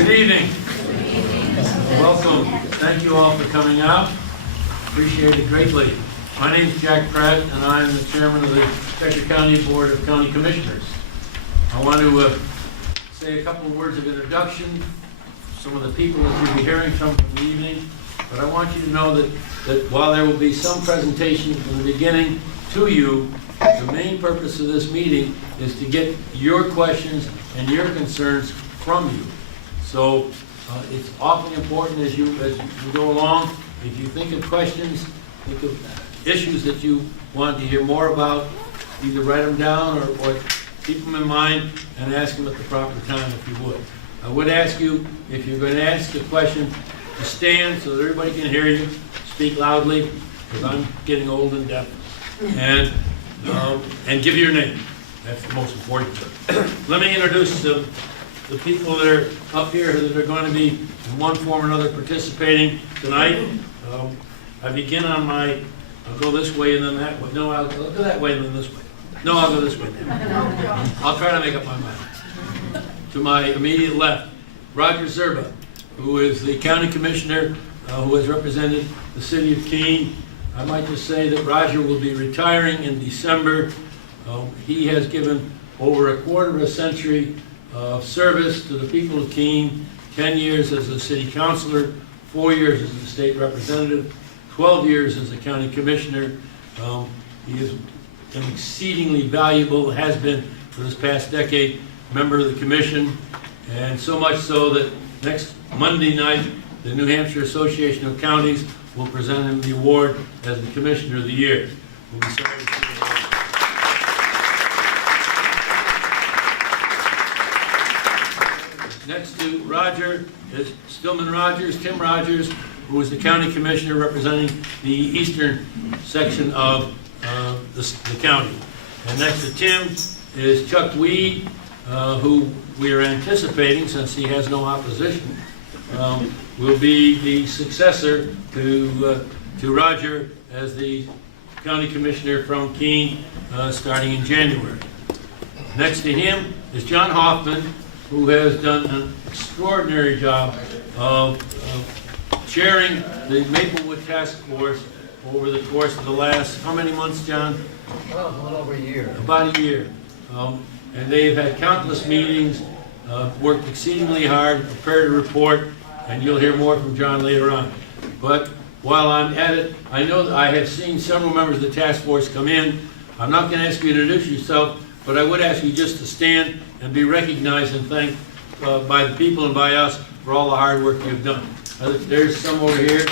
Good evening. Welcome. Thank you all for coming out. Appreciate it greatly. My name is Jack Pratt, and I'm the chairman of the Cheshire County Board of County Commissioners. I want to say a couple of words of introduction, some of the people that you'll be hearing from the evening, but I want you to know that while there will be some presentation in the beginning to you, the main purpose of this meeting is to get your questions and your concerns from you. So it's awfully important as you go along. If you think of questions, think of issues that you want to hear more about, either write them down or keep them in mind and ask them at the proper time if you would. I would ask you, if you're going to ask a question, to stand so that everybody can hear you. Speak loudly, because I'm getting old and deaf. And give your name. That's the most important thing. Let me introduce the people that are up here that are going to be in one form or another participating tonight. I begin on my, I'll go this way and then that way. No, I'll go that way and then this way. No, I'll go this way. I'll try to make up my mind. To my immediate left, Roger Zerba, who is the county commissioner who has represented the city of Keene. I might just say that Roger will be retiring in December. He has given over a quarter of a century of service to the people of Keene, 10 years as a city councilor, 4 years as a state representative, 12 years as a county commissioner. He is an exceedingly valuable, has been for this past decade, member of the commission, and so much so that next Monday night, the New Hampshire Association of Counties will present him the award as the Commissioner of the Year. We'll be sorry to see you. Next to Roger is Stillman Rogers, Tim Rogers, who is the County Commissioner representing the eastern section of the county. And next to Tim is Chuck Weed, who we are anticipating, since he has no opposition, will be the successor to Roger as the County Commissioner from Keene starting in January. Next to him is John Hoffman, who has done an extraordinary job of chairing the Maplewood Task Force over the course of the last, how many months, John? Well, a little over a year. About a year. And they've had countless meetings, worked exceedingly hard, prepared a report, and you'll hear more from John later on. But while I'm at it, I know that I have seen several members of the task force come in. I'm not going to ask you to introduce yourself, but I would ask you just to stand and be recognized and thanked by the people and by us for all the hard work you've done. There's some over here.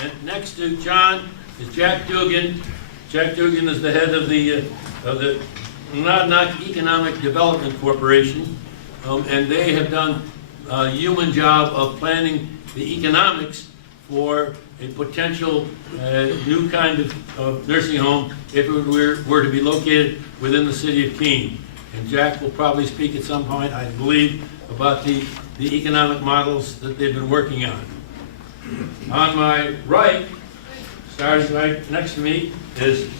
And next to John is Jack Dugan. Jack Dugan is the head of the Monadnock Economic Development Corporation, and they have done a human job of planning the economics for a potential new kind of nursing home if it were to be located within the city of Keene. And Jack will probably speak at some point, I believe, about the economic models that they've been working on. On my right, starting right next to me, is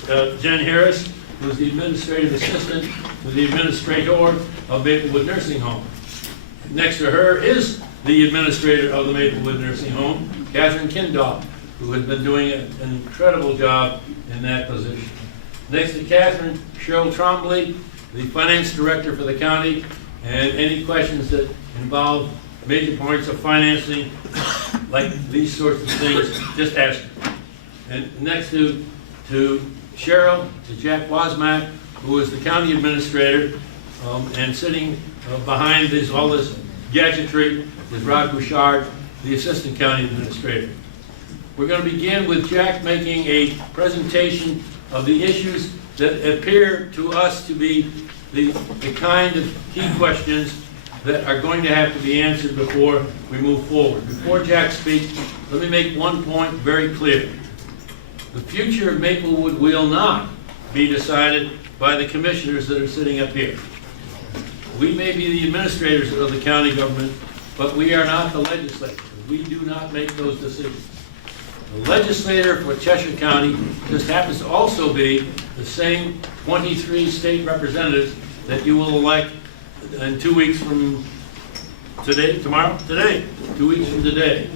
Jen Harris, who's the administrative assistant to the administrator of Maplewood Nursing Home. Next to her is the administrator of the Maplewood Nursing Home, Catherine Kindall, who has been doing an incredible job in that position. Next to Catherine, Cheryl Trombley, the finance director for the county, and any questions that involve major points of financing, like these sorts of things, just ask her. And next to Cheryl is Jack Wasmack, who is the county administrator, and sitting behind all this gadgetry is Rod Bouchard, the assistant county administrator. We're going to begin with Jack making a presentation of the issues that appear to us to be the kind of key questions that are going to have to be answered before we move forward. Before Jack speaks, let me make one point very clear. The future of Maplewood will not be decided by the commissioners that are sitting up here. We may be the administrators of the county government, but we are not the legislators. We do not make those decisions. The legislator for Cheshire County just happens to also be the same 23 state representatives that you will elect in 2 weeks from today, tomorrow? Today, 2 weeks from today.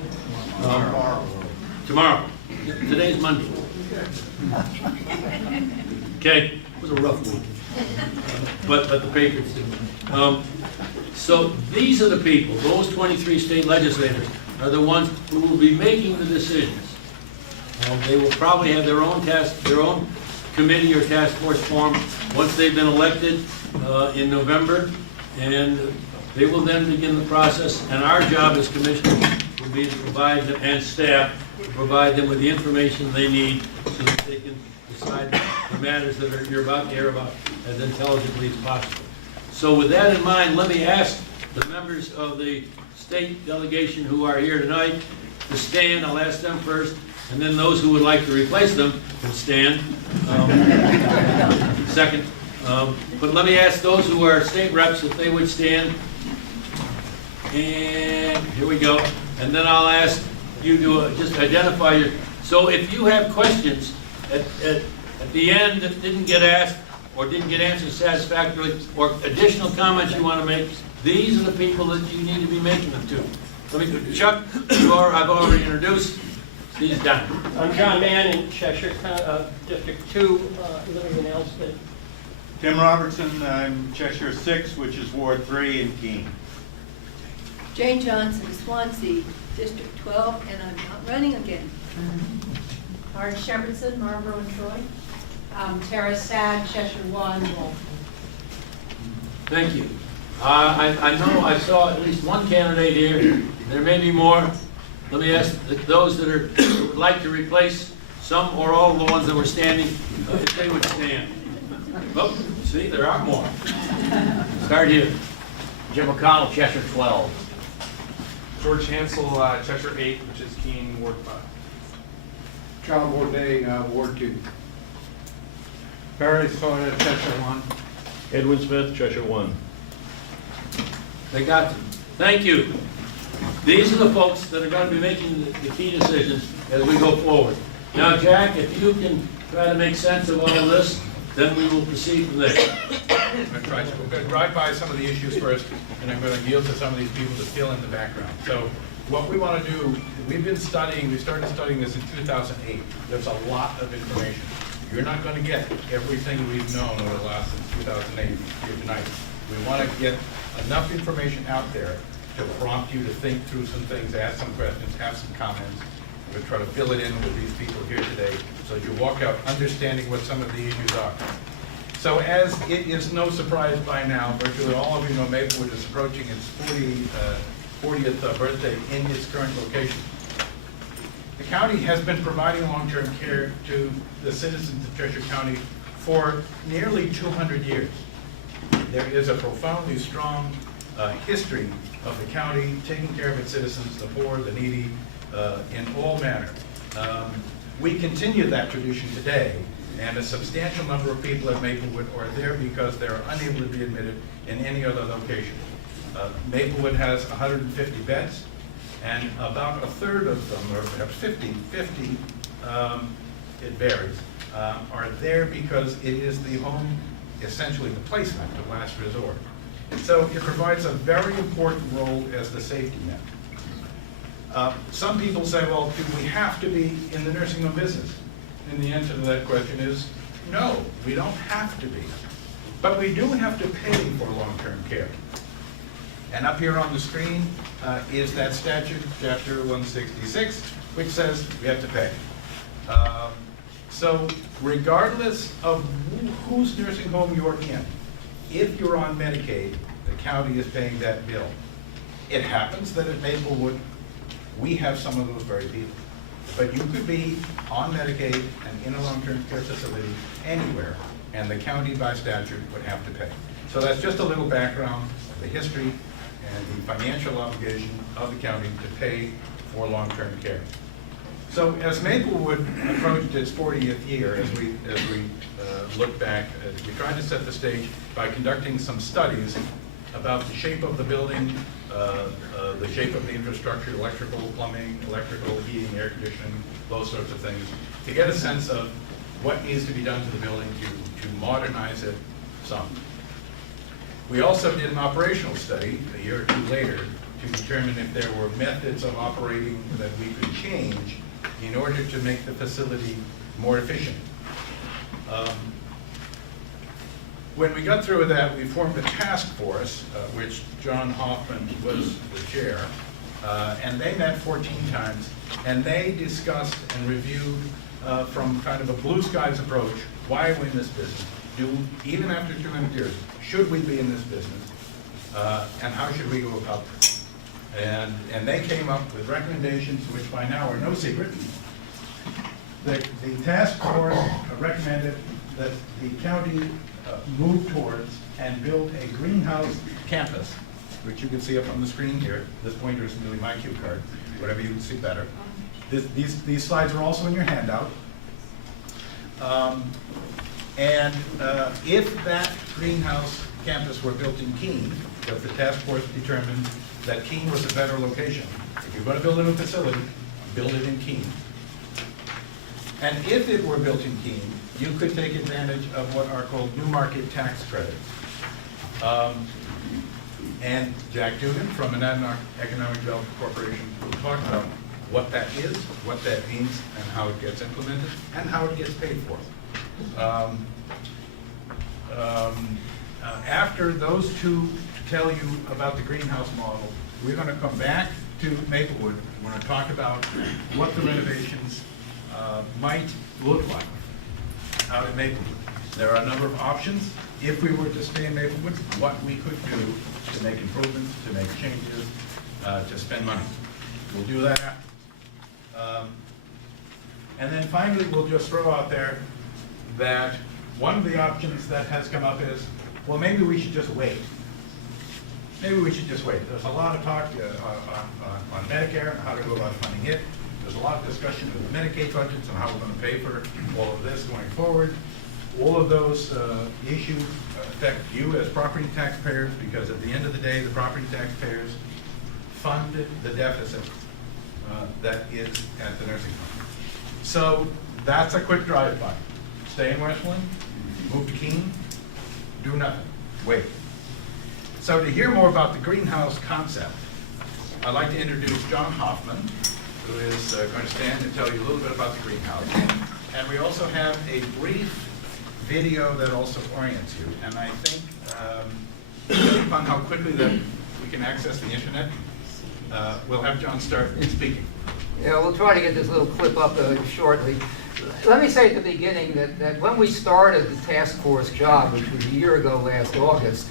Tomorrow. Today's Monday. Okay, it was a rough week. But the Patriots did. So these are the people, those 23 state legislators are the ones who will be making the decisions. They will probably have their own committee or task force formed once they've been elected in November, and they will then begin the process. And our job as commissioners will be to provide them, and staff, to provide them with the information they need so that they can decide the matters that you're about to hear about as intelligently as possible. So with that in mind, let me ask the members of the state delegation who are here tonight to stand. I'll ask them first, and then those who would like to replace them can stand. Second. But let me ask those who are state reps if they would stand. And here we go. And then I'll ask you to just identify your... So if you have questions at the end that didn't get asked or didn't get answered satisfactorily, or additional comments you want to make, these are the people that you need to be making them to. Let me, Chuck, I've already introduced. He's done. I'm John Mann in Cheshire County, District 2, living in Elstead. Tim Robertson, I'm Cheshire 6, which is Ward 3 in Keene. Jane Johnson, Swansea, District 12, and I'm not running again. Marge Shepherdson, Marlborough and Troy. Tara Sad, Cheshire 1, Waltham. Thank you. I know I saw at least one candidate here. There may be more. Let me ask those that would like to replace some or all of the ones that were standing, if they would stand. Oh, see, there are more. Start here. Jim McConnell, Cheshire 12. George Hansel, Cheshire 8, which is Keene, Ward 5. John Bourdain, Ward 2. Barry Sawyer, Cheshire 1. Edwin Smith, Cheshire 1. They got them. Thank you. These are the folks that are going to be making the key decisions as we go forward. Now, Jack, if you can try to make sense of all of this, then we will proceed from there. I'm going to try to. We're going to drive by some of the issues first, and I'm going to yield to some of these people to fill in the background. So what we want to do, we started studying this in 2008. There's a lot of information. You're not going to get everything we've known over the last since 2008 here tonight. We want to get enough information out there to prompt you to think through some things, ask some questions, have some comments. We're going to try to fill it in with these people here today so that you walk out understanding what some of the issues are. So as it is no surprise by now, virtually all of you know Maplewood is approaching its 40th birthday in its current location. The county has been providing long-term care to the citizens of Cheshire County for nearly 200 years. There is a profoundly strong history of the county taking care of its citizens, the poor, the needy, in all manner. We continue that tradition today, and a substantial number of people at Maplewood are there because they're unable to be admitted in any other location. Maplewood has 150 beds, and about a third of them, or perhaps 50, it varies, are there because it is the home, essentially the placement of last resort. So it provides a very important role as the safety net. Some people say, well, do we have to be in the nursing home business? And the answer to that question is no, we don't have to be. But we do have to pay for long-term care. And up here on the screen is that statute, Chapter 166, which says we have to pay. So regardless of whose nursing home you're in, if you're on Medicaid, the county is paying that bill. It happens that at Maplewood, we have some of those very people. But you could be on Medicaid and in a long-term care facility anywhere, and the county by statute would have to pay. So that's just a little background of the history and the financial obligation of the county to pay for long-term care. So as Maplewood approached its 40th year, as we look back, we tried to set the stage by conducting some studies about the shape of the building, the shape of the infrastructure, electrical, plumbing, electrical, heating, air conditioning, those sorts of things, to get a sense of what needs to be done to the building to modernize it some. We also did an operational study a year or two later to determine if there were methods of operating that we could change in order to make the facility more efficient. When we got through with that, we formed a task force, which John Hoffman was the chair, and they met 14 times, and they discussed and reviewed from kind of a blue skies approach, why are we in this business? Even after 200 years, should we be in this business? And how should we go about this? And they came up with recommendations, which by now are no secret. The task force recommended that the county move towards and build a greenhouse campus, which you can see up on the screen here. This pointer is really my cue card, whatever you can see better. These slides are also in your handout. If that greenhouse campus were built in Keene, if the task force determined that Keene was a better location, if you're going to build a new facility, build it in Keene. And if it were built in Keene, you could take advantage of what are called new market tax credits. And Jack Dugan from Monadnock Economic Develoment Corporation will talk about what that is, what that means, and how it gets implemented, and how it gets paid for. After those two tell you about the greenhouse model, we're going to come back to Maplewood. We're going to talk about what the renovations might look like out in Maplewood. There are a number of options. If we were to stay in Maplewood, what we could do to make improvements, to make changes, to spend money. We'll do that. And then finally, we'll just throw out there that one of the options that has come up is, well, maybe we should just wait. Maybe we should just wait. There's a lot of talk on Medicare and how to go about funding it. There's a lot of discussion of the Medicaid budgets and how we're going to pay for all of this going forward. All of those issues affect you as property taxpayers, because at the end of the day, the property taxpayers fund the deficit that is at the nursing home. So that's a quick drive-by. Stay in Westmoreland, move to Keene, do nothing, wait. So to hear more about the greenhouse concept, I'd like to introduce John Hoffman, who is going to stand and tell you a little bit about the greenhouse. And we also have a brief video that also orients you. And I think, depending upon how quickly that we can access the internet, we'll have John start speaking. Yeah, we'll try to get this little clip up shortly. Let me say at the beginning that when we started the task force job, which was a year ago last August,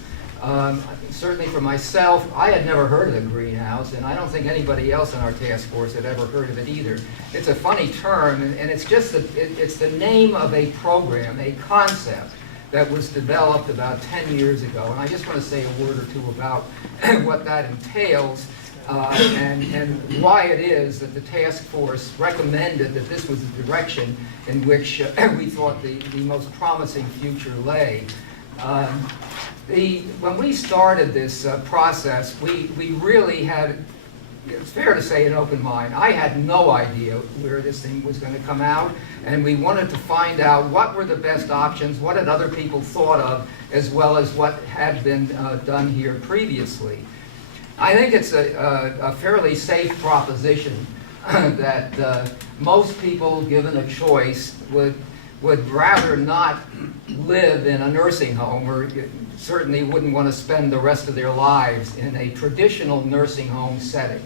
certainly for myself, I had never heard of the greenhouse, and I don't think anybody else in our task force had ever heard of it either. It's a funny term, and it's just it's the name of a program, a concept that was developed about 10 years ago. And I just want to say a word or two about what that entails. And why it is that the task force recommended that this was the direction in which we thought the most promising future lay. When we started this process, we really had, it's fair to say, an open mind. I had no idea where this thing was going to come out, and we wanted to find out what were the best options, what had other people thought of, as well as what had been done here previously. I think it's a fairly safe proposition that most people, given a choice, would rather not live in a nursing home, or certainly wouldn't want to spend the rest of their lives in a traditional nursing home setting.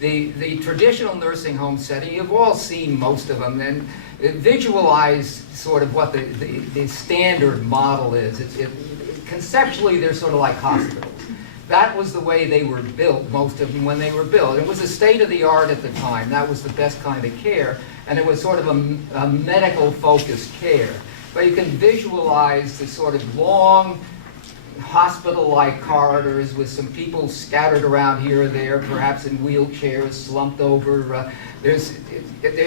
The traditional nursing home setting, you've all seen most of them, and visualize sort of what the standard model is. Conceptually, they're sort of like hospitals. That was the way they were built, most of them, when they were built. It was a state-of-the-art at the time. That was the best kind of care, and it was sort of a medical-focused care. But you can visualize the sort of long, hospital-like corridors with some people scattered around here or there, perhaps in wheelchairs, slumped over. There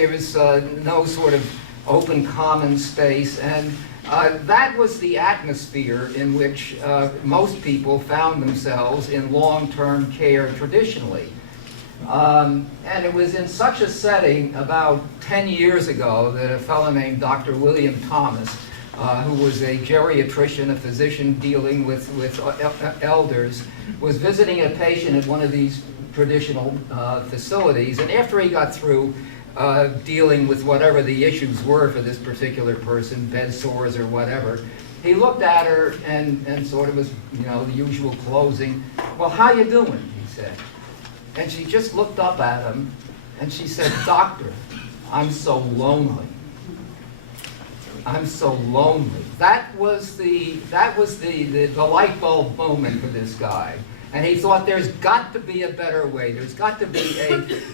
was no sort of open common space, and that was the atmosphere in which most people found themselves in long-term care traditionally. And it was in such a setting about 10 years ago that a fellow named Dr. William Thomas, who was a geriatrician, a physician dealing with elders, was visiting a patient at one of these traditional facilities. And after he got through dealing with whatever the issues were for this particular person, bed sores or whatever, he looked at her and sort of was, you know, the usual closing. "Well, how you doing?" he said. And she just looked up at him and she said, "Doctor, I'm so lonely. I'm so lonely." That was the light bulb moment for this guy. And he thought there's got to be a better way. There's got to be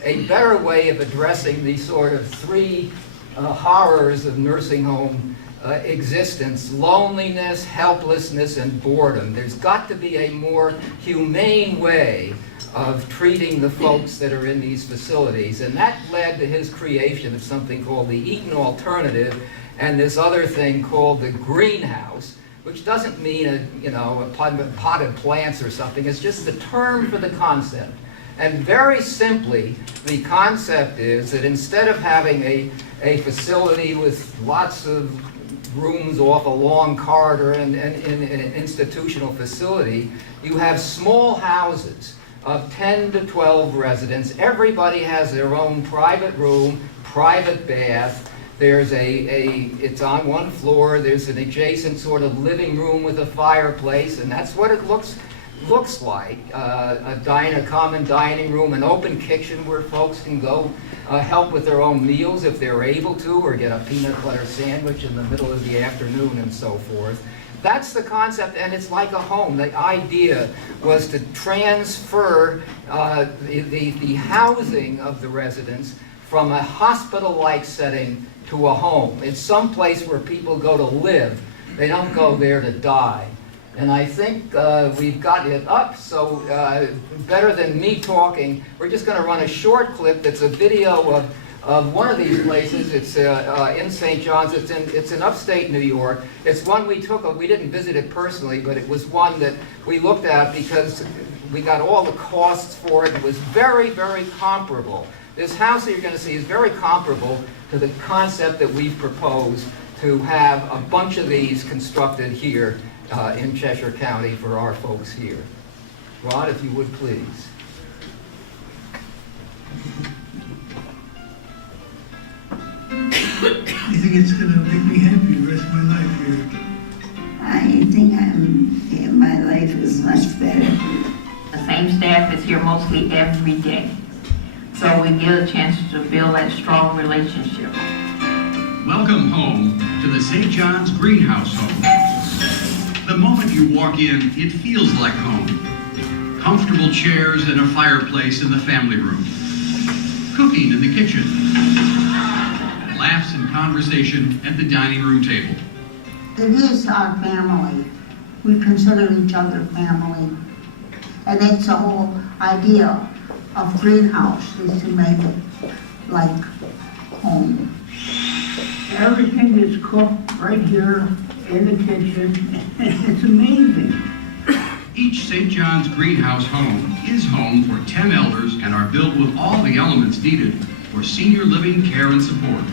a better way of addressing these sort of three horrors of nursing home existence: loneliness, helplessness, and boredom. There's got to be a more humane way of treating the folks that are in these facilities. And that led to his creation of something called the Eaton Alternative and this other thing called the greenhouse, which doesn't mean a potted plants or something. It's just the term for the concept. And very simply, the concept is that instead of having a facility with lots of rooms off a long corridor and in an institutional facility, you have small houses of 10 to 12 residents. Everybody has their own private room, private bath. There's it's on one floor. There's an adjacent sort of living room with a fireplace, and that's what it looks like. A common dining room, an open kitchen where folks can go help with their own meals if they're able to, or get a peanut butter sandwich in the middle of the afternoon and so forth. That's the concept, and it's like a home. The idea was to transfer the housing of the residents from a hospital-like setting to a home. It's some place where people go to live. They don't go there to die. And I think we've got it up, so better than me talking, we're just going to run a short clip that's a video of one of these places. It's in St. John's. It's in upstate New York. It's one we took. We didn't visit it personally, but it was one that we looked at because we got all the costs for it. It was very, very comparable. This house that you're going to see is very comparable to the concept that we've proposed to have a bunch of these constructed here in Cheshire County for our folks here. Rod, if you would please. I think it's going to make me happy the rest of my life here. I think my life is much better. The same staff is here mostly every day. So we get a chance to build that strong relationship. Welcome home to the St. John's Greenhouse Home. The moment you walk in, it feels like home. Comfortable chairs and a fireplace in the family room. Cooking in the kitchen. Laughs and conversation at the dining room table. It is our family. We consider each other family. And that's the whole idea of greenhouse, is to make it like home. Everything is cooked right here in the kitchen. It's amazing. Each St. John's Greenhouse home is home for 10 elders and are built with all the elements needed for senior living care and support.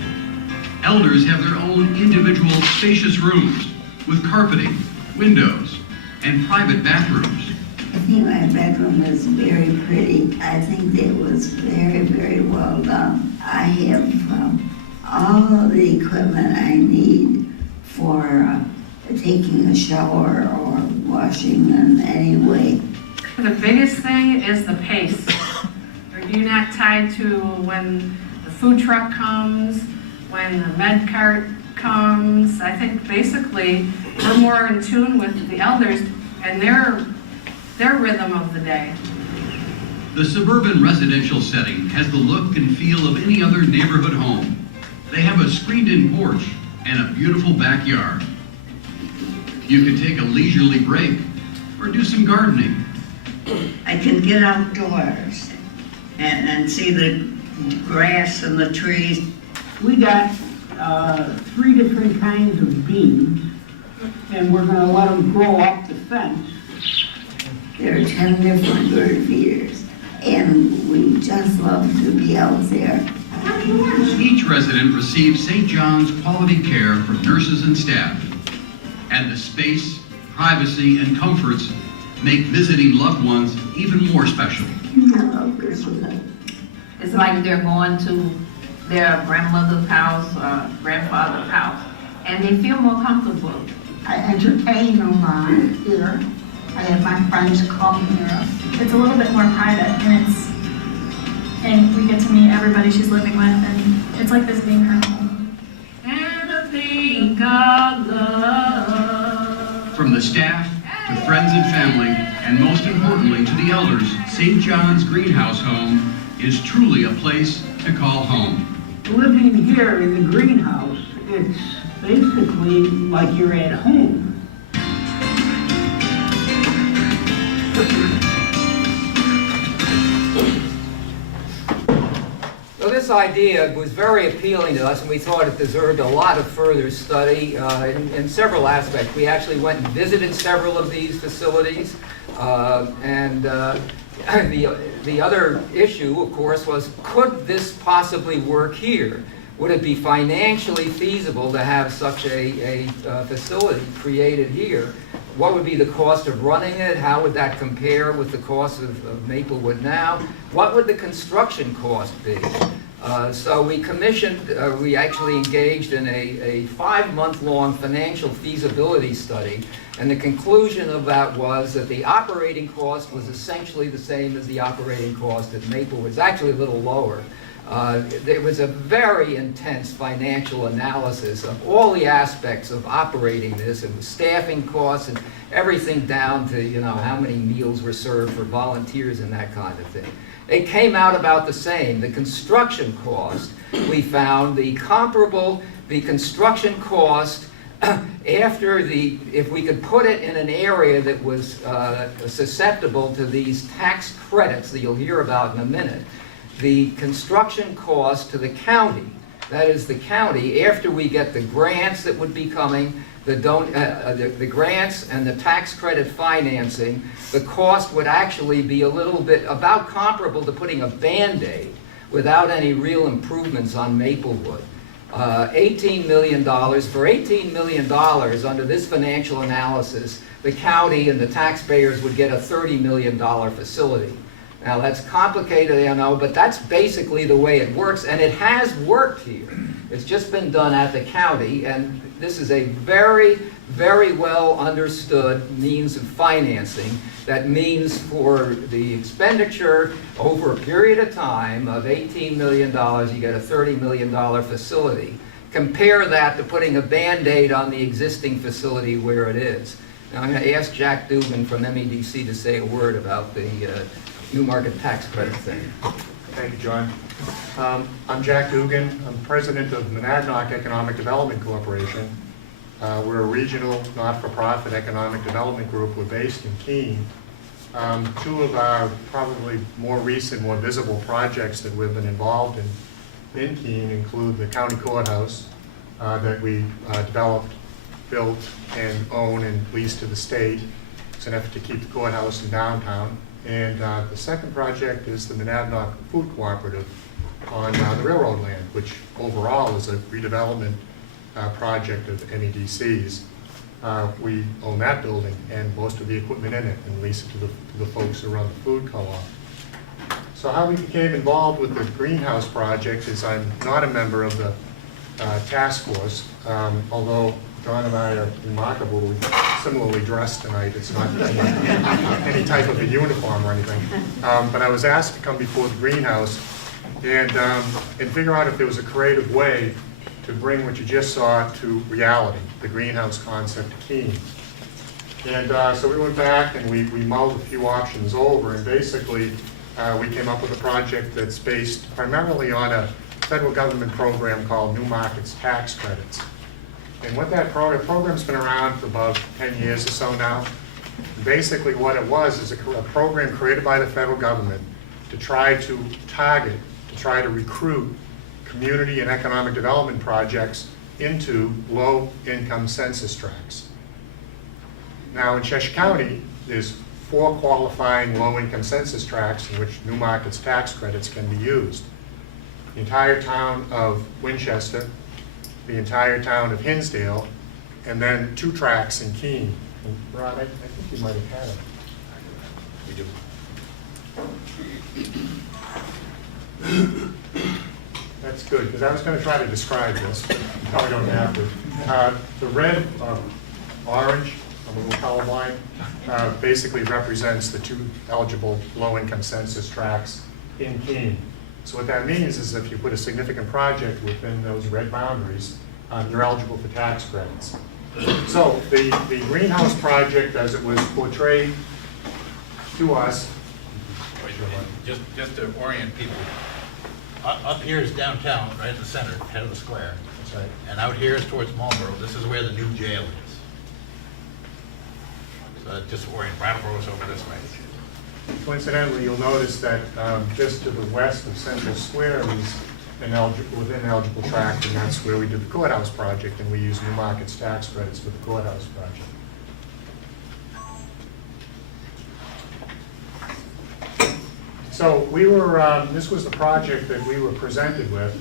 Elders have their own individual spacious rooms with carpeting, windows, and private bathrooms. I think my bedroom is very pretty. I think it was very, very well done. I have all the equipment I need for taking a shower or washing in any way. The biggest thing is the pace. You're not tied to when the food truck comes, when the med cart comes. I think basically we're more in tune with the elders and their rhythm of the day. The suburban residential setting has the look and feel of any other neighborhood home. They have a screened-in porch and a beautiful backyard. You can take a leisurely break or do some gardening. I can get outdoors and see the grass and the trees. We got 3 different kinds of beans, and we're going to let them grow up the fence. There are 10 different bird feeders. and we just love to be out there. Each resident receives St. John's quality care from nurses and staff, and the space, privacy, and comforts make visiting loved ones even more special. It's like they're going to their grandmother's house or grandfather's house, and they feel more comfortable. I entertain them here. I have my friends come here. It's a little bit more private, and we get to meet everybody she's living with, and it's like visiting her home. And a thing of love. From the staff to friends and family, and most importantly to the elders, St. John's Greenhouse Home is truly a place to call home. Living here in the greenhouse, it's basically like you're at home. So this idea was very appealing to us, and we thought it deserved a lot of further study in several aspects. We actually went and visited several of these facilities, and the other issue, of course, was could this possibly work here? Would it be financially feasible to have such a facility created here? What would be the cost of running it? How would that compare with the cost of Maplewood now? What would the construction cost be? So we commissioned, we actually engaged in a 5-month-long financial feasibility study, and the conclusion of that was that the operating cost was essentially the same as the operating cost at Maplewood. It's actually a little lower. There was a very intense financial analysis of all the aspects of operating this, and the staffing costs and everything down to, you know, how many meals were served for volunteers and that kind of thing. It came out about the same. The construction cost, we found the construction cost if we could put it in an area that was susceptible to these tax credits that you'll hear about in a minute, the construction cost to the county, that is the county, after we get the grants that would be coming, the grants and the tax credit financing, the cost would actually be a little bit about comparable to putting a Band-Aid without any real improvements on Maplewood. $18 million. For $18 million under this financial analysis, the county and the taxpayers would get a $30 million facility. Now that's complicated, I know, but that's basically the way it works, and it has worked here. It's just been done at the county, and this is a very, very well understood means of financing. That means for the expenditure over a period of time of $18 million, you get a $30 million facility. Compare that to putting a Band-Aid on the existing facility where it is. Now I'm going to ask Jack Dugan from MEDC to say a word about the New Market Tax Credit thing. Thank you, John. I'm Jack Dugan. I'm president of Monadnock Economic Development Corporation. We're a regional, not-for-profit economic development group. We're based in Keene. Two of our probably more recent, more visible projects that we've been involved in Keene include the county courthouse that we developed, built, and own and leased to the state. It's an effort to keep the courthouse in downtown. And the second project is the Monadnock Food Cooperative on the railroad land, which overall is a redevelopment project of MEDC's. We own that building and most of the equipment in it and lease it to the folks who run the food co-op. So how we became involved with the greenhouse project is I'm not a member of the task force, although John and I are remarkably similarly dressed tonight. It's not any type of a uniform or anything. But I was asked to come before the greenhouse and figure out if there was a creative way to bring what you just saw to reality, the greenhouse concept to Keene. And so we went back and we mulled a few options over, and basically we came up with a project that's based primarily on a federal government program called New Markets Tax Credits. And what that program's been around for about 10 years or so now. Basically what it was is a program created by the federal government to try to target, to try to recruit community and economic development projects into low-income census tracts. Now in Cheshire County, there's 4 qualifying low-income census tracts in which New Markets tax credits can be used. The entire town of Winchester, the entire town of Hinsdale, and then 2 tracts in Keene. And Rod, I think you might have had them. We do. That's good, because I was going to try to describe this, but you probably don't have to. The red, orange, I'm a little colorblind, basically represents the 2 eligible low-income census tracts in Keene. So what that means is if you put a significant project within those red boundaries, you're eligible for tax credits. So the greenhouse project, as it was portrayed to us, Just to orient people, up here is downtown, right in the center, head of the square. That's right. And out here is towards Marlboro. This is where the new jail is. So just orient, Brattleboro's over this way. Coincidentally, you'll notice that just to the west of Central Square is within eligible tract, and that's where we did the courthouse project, and we used New Markets tax credits for the courthouse project. So we were, this was the project that we were presented with,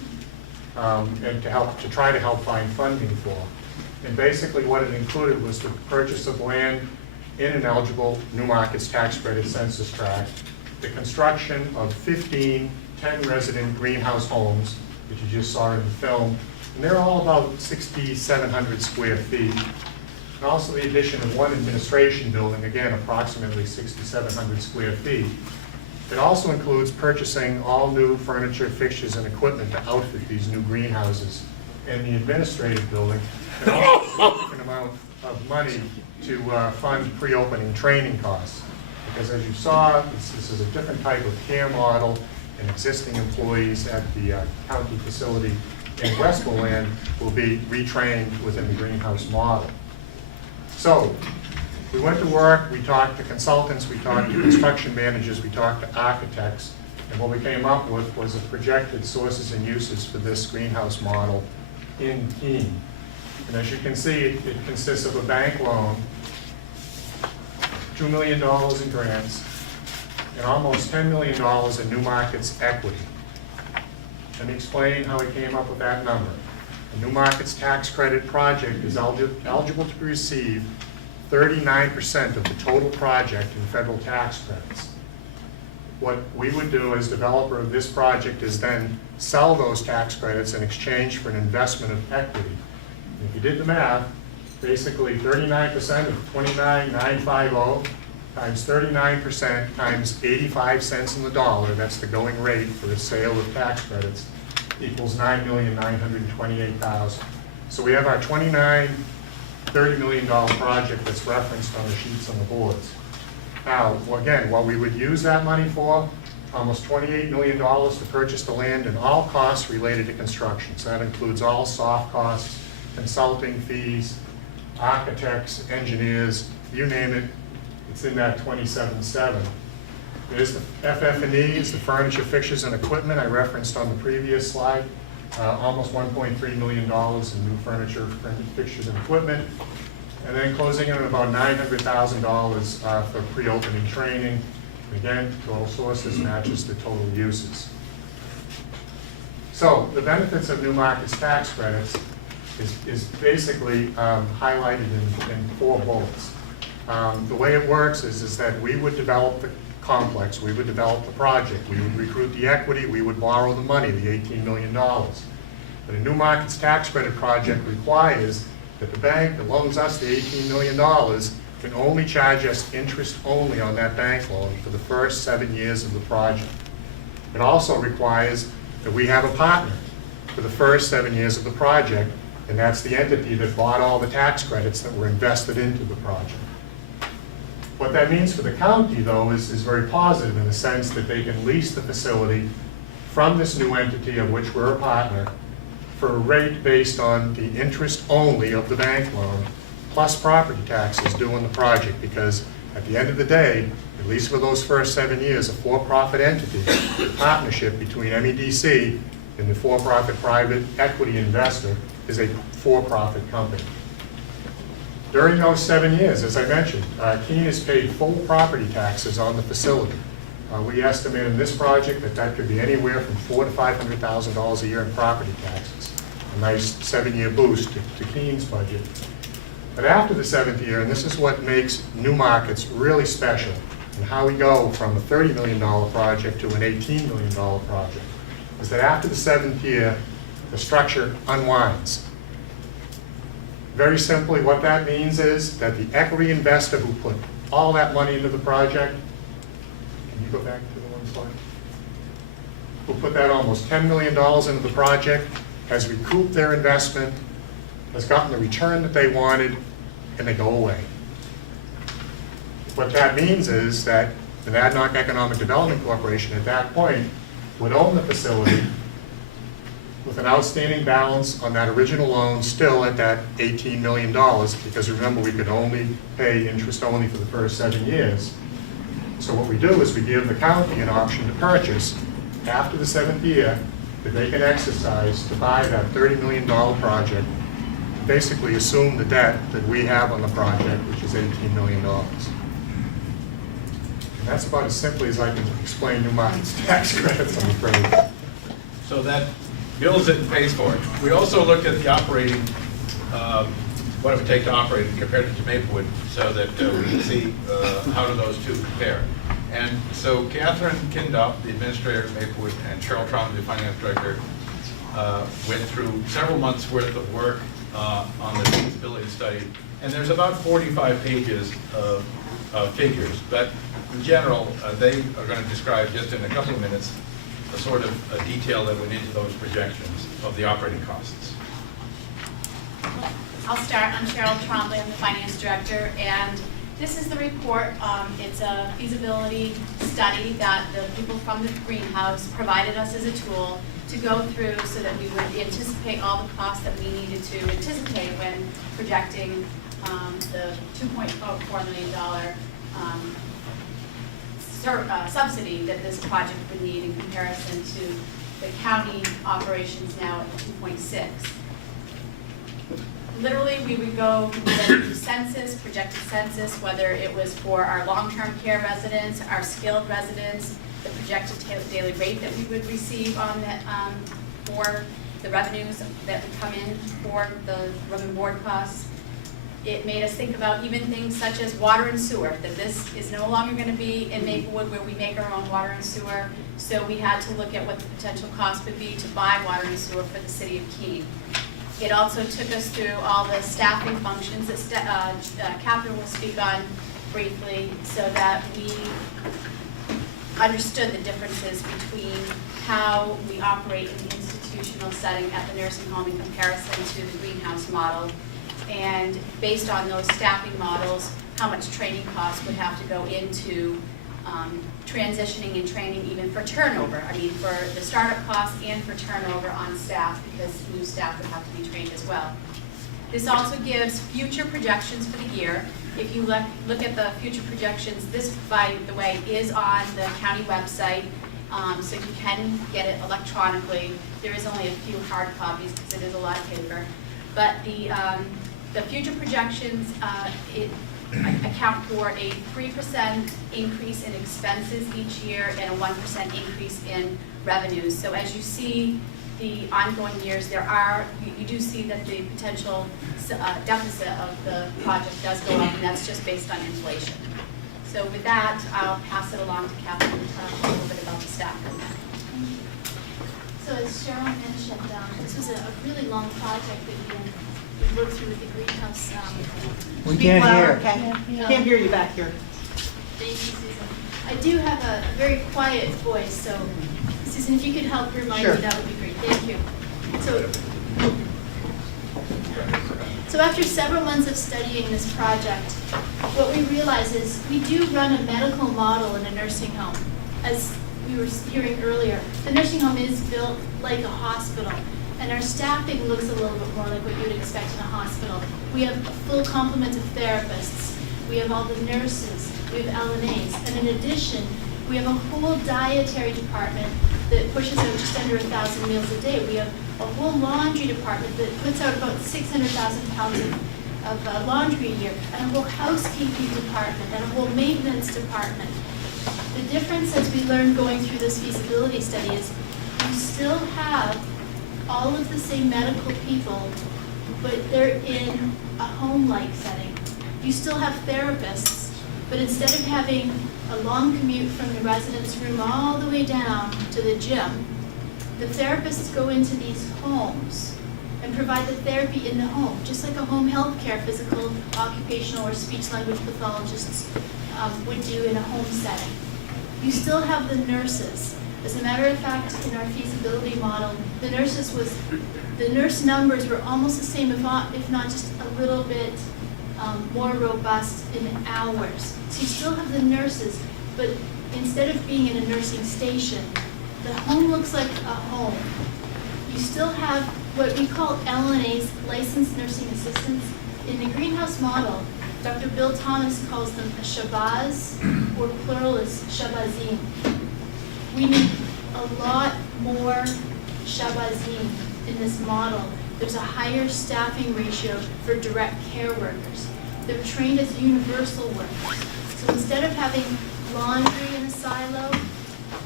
and to try to help find funding for. And basically what it included was the purchase of land in an eligible New Markets tax credit census tract, the construction of 15 10-resident greenhouse homes, which you just saw in the film, and they're all about 6,700 square feet. And also the addition of 1 administration building, again, approximately 6,700 square feet. It also includes purchasing all new furniture, fixtures, and equipment to outfit these new greenhouses. And the administrative building, and also a significant amount of money to fund pre-opening training costs. Because as you saw, this is a different type of care model, and existing employees at the county facility in Westmoreland will be retrained within the greenhouse model. So we went to work, we talked to consultants, we talked to construction managers, we talked to architects, and what we came up with was a projected sources and uses for this greenhouse model in Keene. And as you can see, it consists of a bank loan, $2 million in grants, and almost $10 million in New Markets equity. Let me explain how we came up with that number. The New Markets tax credit project is eligible to receive 39% of the total project in federal tax credits. What we would do as developer of this project is then sell those tax credits in exchange for an investment of equity. And if you did the math, basically 39% of 29,950 times 39% times 85 cents in the dollar, that's the going rate for the sale of tax credits, equals $9,928,000. So we have our $30 million project that's referenced on the sheets on the boards. Now, again, what we would use that money for, almost $28 million to purchase the land and all costs related to construction. So that includes all soft costs, consulting fees, architects, engineers, you name it, it's in that 27.7. There's the FF&E, is the furniture, fixtures, and equipment I referenced on the previous slide. Almost $1.3 million in new furniture, fixtures, and equipment. And then closing in at about $900,000 for pre-opening training. Again, total sources matches the total uses. So the benefits of New Markets tax credits is basically highlighted in 4 bullets. The way it works is that we would develop the complex, we would develop the project, we would recruit the equity, we would borrow the money, the $18 million. But a New Markets tax credit project requires that the bank that loans us the $18 million can only charge us interest only on that bank loan for the first 7 years of the project. It also requires that we have a partner for the first 7 years of the project, and that's the entity that bought all the tax credits that were invested into the project. What that means for the county, though, is very positive in the sense that they can lease the facility from this new entity of which we're a partner for a rate based on the interest only of the bank loan, plus property taxes due on the project, because at the end of the day, at least for those first 7 years, a for-profit entity, a partnership between MEDC and the for-profit private equity investor is a for-profit company. During those 7 years, as I mentioned, Keene has paid full property taxes on the facility. We estimate in this project that that could be anywhere from $400,000 to $500,000 a year in property taxes. A nice 7-year boost to Keene's budget. But after the 7th year, and this is what makes new markets really special, and how we go from a $30 million project to an $18 million project, is that after the 7th year, the structure unwinds. Very simply, what that means is that the equity investor who put all that money into the project, can you go back to the one slide? Who put that almost $10 million into the project, has recouped their investment, has gotten the return that they wanted, and they go away. What that means is that the Monadnock Economic Development Corporation at that point would own the facility with an outstanding balance on that original loan still at that $18 million, because remember, we could only pay interest only for the first 7 years. So what we do is we give the county an option to purchase after the 7th year that they can exercise to buy that $30 million project, basically assume the debt that we have on the project, which is $18 million. And that's about as simply as I can explain new markets tax credits, I'm afraid. So that builds it and pays for it. We also looked at the operating, what it would take to operate and compared it to Maplewood, so that we can see how do those two compare. And so Catherine Kindop, the administrator at Maplewood, and Cheryl Traum, the finance director, went through several months worth of work on the feasibility study. And there's about 45 pages of figures, but in general, they are going to describe just in a couple of minutes the sort of detail that went into those projections of the operating costs. I'll start. I'm Cheryl Trombley, I'm the finance director, and this is the report. It's a feasibility study that the people from the greenhouse provided us as a tool to go through so that we would anticipate all the costs that we needed to anticipate when projecting the $2.4 million subsidy that this project would need in comparison to the county operations now at 2.6. Literally, we would go with census, projected census, whether it was for our long-term care residents, our skilled residents, the projected daily rate that we would receive on that for the revenues that would come in for the room and board costs. It made us think about even things such as water and sewer, that this is no longer going to be in Maplewood where we make our own water and sewer. So we had to look at what the potential cost would be to buy water and sewer for the city of Keene. It also took us through all the staffing functions that Catherine will speak on briefly, so that we understood the differences between how we operate in the institutional setting at the nursing home in comparison to the greenhouse model. And based on those staffing models, how much training costs would have to go into transitioning and training, even for turnover. I mean, for the startup costs and for turnover on staff, because new staff would have to be trained as well. This also gives future projections for the year. If you look at the future projections, this, by the way, is on the county website, so you can get it electronically. There is only a few hard copies because it is a lot of paper. But the future projections account for a 3% increase in expenses each year and a 1% increase in revenues. So as you see the ongoing years, you do see that the potential deficit of the project does go up, and that's just based on inflation. So with that, I'll pass it along to Catherine to talk a little bit about the staff. So as Cheryl mentioned, this was a really long project that we worked through with the greenhouse. We can't hear. Can't hear you back here. Thank you, Susan. I do have a very quiet voice, so Susan, if you could help remind me, that would be great. Thank you. So after several months of studying this project, what we realized is we do run a medical model in a nursing home. As we were hearing earlier, the nursing home is built like a hospital, and our staffing looks a little bit more like what you would expect in a hospital. We have a full complement of therapists. We have all the nurses. We have LNAs. And in addition, we have a whole dietary department that pushes out just under 1,000 meals a day. We have a whole laundry department that puts out about 600,000 pounds of a laundry a year, and a whole housekeeping department, and a whole maintenance department. The difference, as we learned going through this feasibility study, is you still have all of the same medical people, but they're in a home-like setting. You still have therapists, but instead of having a long commute from the residence room all the way down to the gym, the therapists go into these homes and provide the therapy in the home, just like a home health care, physical, occupational, or speech-language pathologists would do in a home setting. You still have the nurses. As a matter of fact, in our feasibility model, the nurse numbers were almost the same, if not just a little bit more robust in hours. So you still have the nurses, but instead of being in a nursing station, the home looks like a home. You still have what we call LNAs, licensed nursing assistants. In the greenhouse model, Dr. Bill Thomas calls them a Shahbaz, or plural is Shahbazim. We need a lot more Shahbazim in this model. There's a higher staffing ratio for direct care workers. They're trained as universal workers. So instead of having laundry in a silo,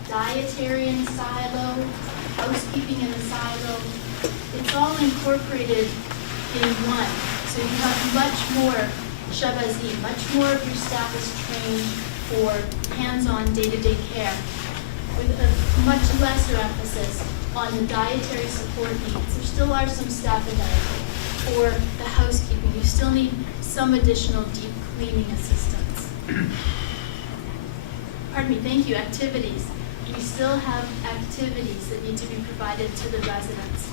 dietary in a silo, housekeeping in a silo, it's all incorporated in one. So you have much more Shahbazim, much more of your staff is trained for hands-on day-to-day care, with a much lesser emphasis on the dietary support needs. There still are some staff in there. For the housekeeping, you still need some additional deep cleaning assistance. Pardon me, thank you, activities. We still have activities that need to be provided to the residents.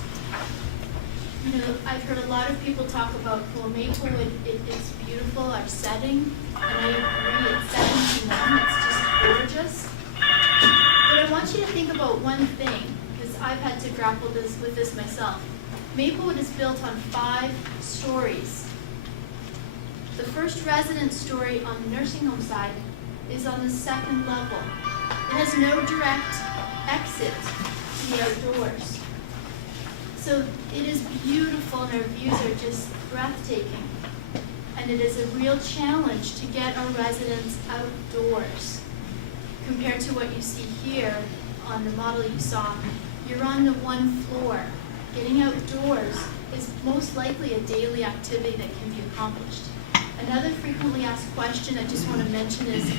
You know, I've heard a lot of people talk about, well, Maplewood, it's beautiful, our setting, and I agree, it's second to none, it's just gorgeous. But I want you to think about one thing, because I've had to grapple with this myself. Maplewood is built on 5 stories. The first residence story on the nursing home side is on the 2nd level. It has no direct exit to the outdoors. So it is beautiful and our views are just breathtaking. And it is a real challenge to get our residents outdoors. Compared to what you see here on the model you saw, you're on the 1 floor. Getting outdoors is most likely a daily activity that can be accomplished. Another frequently asked question I just want to mention is,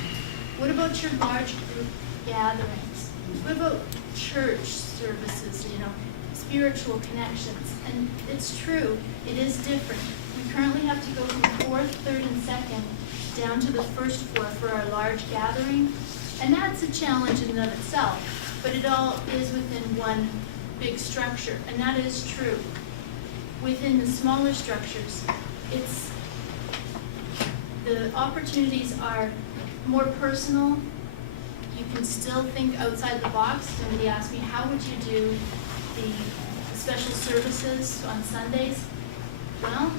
what about your large group gatherings? What about church services, you know, spiritual connections? And it's true, it is different. We currently have to go from 4th, 3rd, and 2nd down to the 1st floor for our large gathering. And that's a challenge in and of itself, but it all is within one big structure, and that is true. Within the smaller structures, the opportunities are more personal. You can still think outside the box. Somebody asked me, how would you do the special services on Sundays? Well,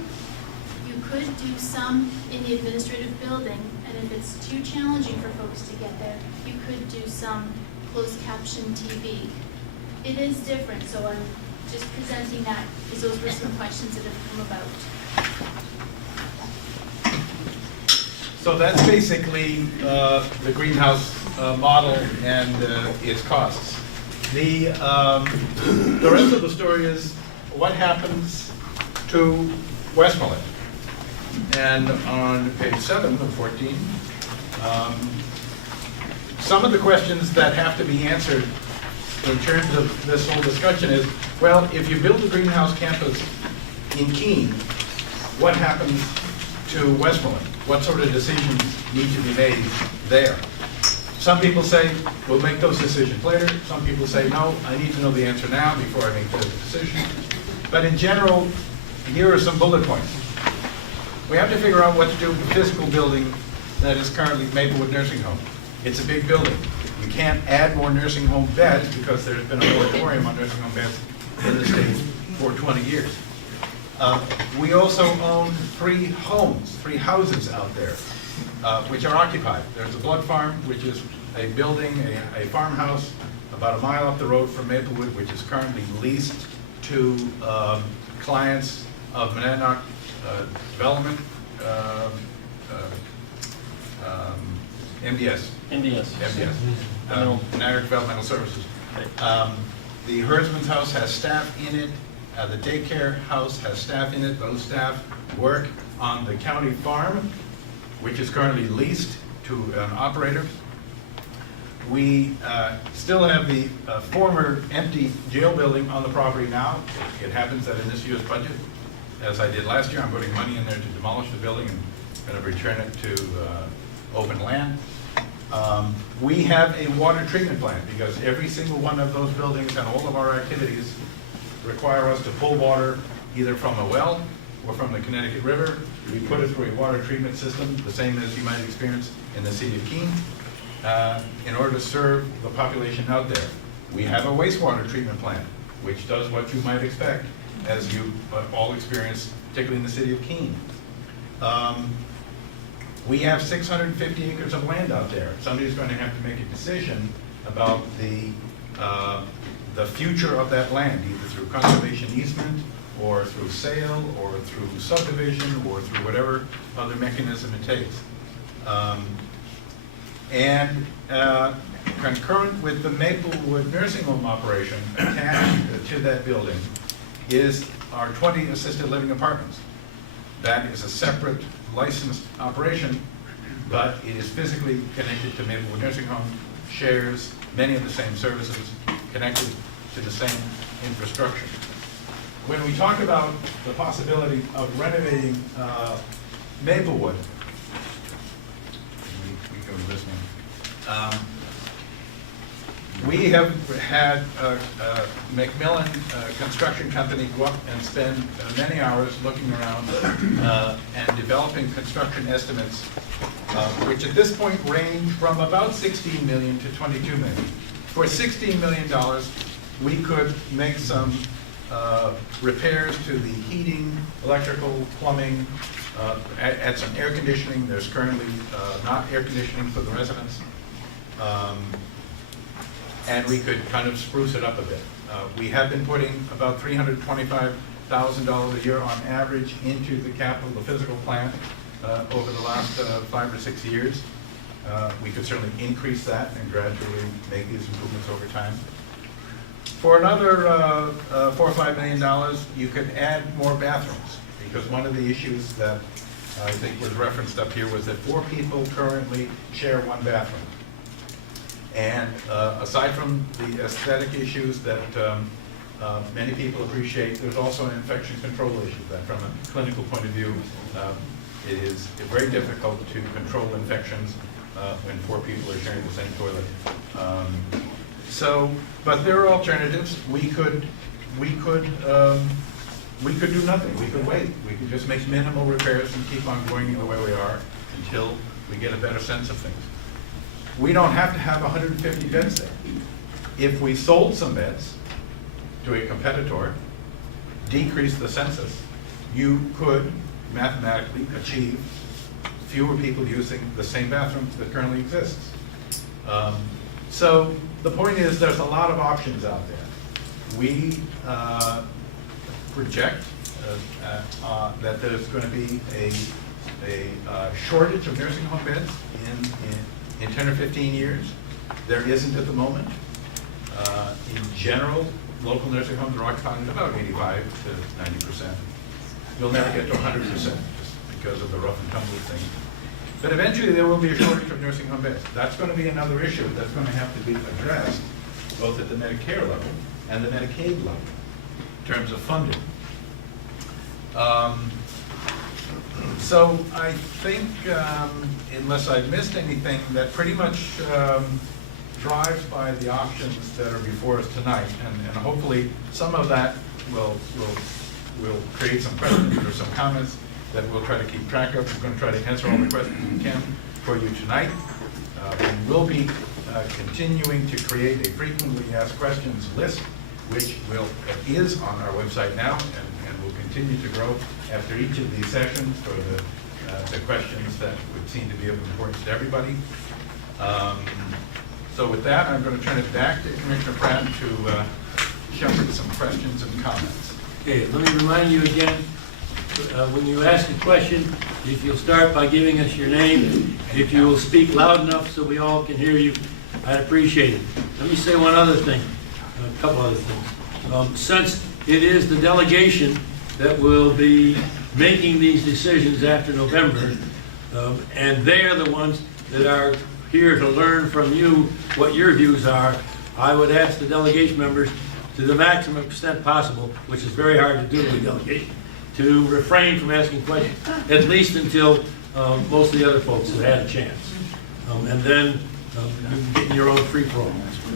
you could do some in the administrative building, and if it's too challenging for folks to get there, you could do some closed caption TV. It is different, so I'm just presenting that because those were some questions that have come about. So that's basically the greenhouse model and its costs. The rest of the story is what happens to Westmoreland. And on page 7 of 14, some of the questions that have to be answered in terms of this whole discussion is, well, if you build a greenhouse campus in Keene, what happens to Westmoreland? What sort of decisions need to be made there? Some people say, we'll make those decisions later. Some people say, no, I need to know the answer now before I make the decision. But in general, here are some bullet points. We have to figure out what to do with the physical building that is currently Maplewood Nursing Home. It's a big building. We can't add more nursing home beds because there's been a moratorium on nursing home beds in the state for 20 years. We also own 3 homes, 3 houses out there, which are occupied. There's a blood farm, which is a building, a farmhouse about a mile up the road from Maplewood, which is currently leased to clients of Monadnock Development, MDS. MDS. Niagara Developmental Services. The herdsman's house has staff in it. The daycare house has staff in it. Those staff work on the county farm, which is currently leased to an operator. We still have the former empty jail building on the property now. It happens that in this year's budget, as I did last year, I'm putting money in there to demolish the building and going to return it to open land. We have a water treatment plant because every single one of those buildings and all of our activities require us to pull water either from a well or from the Connecticut River. We put it through a water treatment system, the same as you might experience in the city of Keene, in order to serve the population out there. We have a wastewater treatment plant, which does what you might expect, as you all experience, particularly in the city of Keene. We have 650 acres of land out there. Somebody's going to have to make a decision about the future of that land, either through conservation easement, or through sale, or through subdivision, or through whatever other mechanism it takes. Concurrent with the Maplewood Nursing Home operation, attached to that building is our 20 assisted living apartments. That is a separate licensed operation, but it is physically connected to Maplewood Nursing Home, shares many of the same services, connected to the same infrastructure. When we talk about the possibility of renovating Maplewood, we go to this one. We have had Macmillan Construction Company go up and spend many hours looking around and developing construction estimates, which at this point range from about $16 million to $22 million. For $16 million, we could make some repairs to the heating, electrical, plumbing, add some air conditioning. There's currently not air conditioning for the residents. And we could kind of spruce it up a bit. We have been putting about $325,000 a year on average into the capital, the physical plant, over the last 5 or 6 years. We could certainly increase that and gradually make these improvements over time. For another $4 or $5 million, you could add more bathrooms, because one of the issues that I think was referenced up here was that 4 people currently share one bathroom. And aside from the aesthetic issues that many people appreciate, there's also an infection control issue that from a clinical point of view, it is very difficult to control infections when 4 people are sharing the same toilet. But there are alternatives. We could do nothing. We could wait. We could just make minimal repairs and keep on going the way we are until we get a better sense of things. We don't have to have 150 beds there. If we sold some beds to a competitor, decrease the census, you could mathematically achieve fewer people using the same bathrooms that currently exists. So the point is there's a lot of options out there. We project that there's going to be a shortage of nursing home beds in 10 or 15 years. There isn't at the moment. In general, local nursing homes are occupying about 85 to 90%. You'll never get to 100% just because of the rough and tumble thing. But eventually there will be a shortage of nursing home beds. That's going to be another issue that's going to have to be addressed both at the Medicare level and the Medicaid level in terms of funding. So I think, unless I've missed anything, that pretty much drives by the options that are before us tonight, and hopefully some of that will create some questions or some comments that we'll try to keep track of. We're going to try to answer all the questions we can for you tonight. We will be continuing to create a frequently asked questions list, which is on our website now, and will continue to grow after each of these sessions for the questions that would seem to be of importance to everybody. So with that, I'm going to turn it back to Commissioner Pratt to shepherd some questions and comments. Okay, let me remind you again, when you ask a question, if you'll start by giving us your name, if you will speak loud enough so we all can hear you, I'd appreciate it. Let me say one other thing, a couple other things. Since it is the delegation that will be making these decisions after November, and they're the ones that are here to learn from you what your views are, I would ask the delegation members, to the maximum extent possible, which is very hard to do with delegation, to refrain from asking questions, at least until most of the other folks have had a chance. And then you can get in your own free-for-all.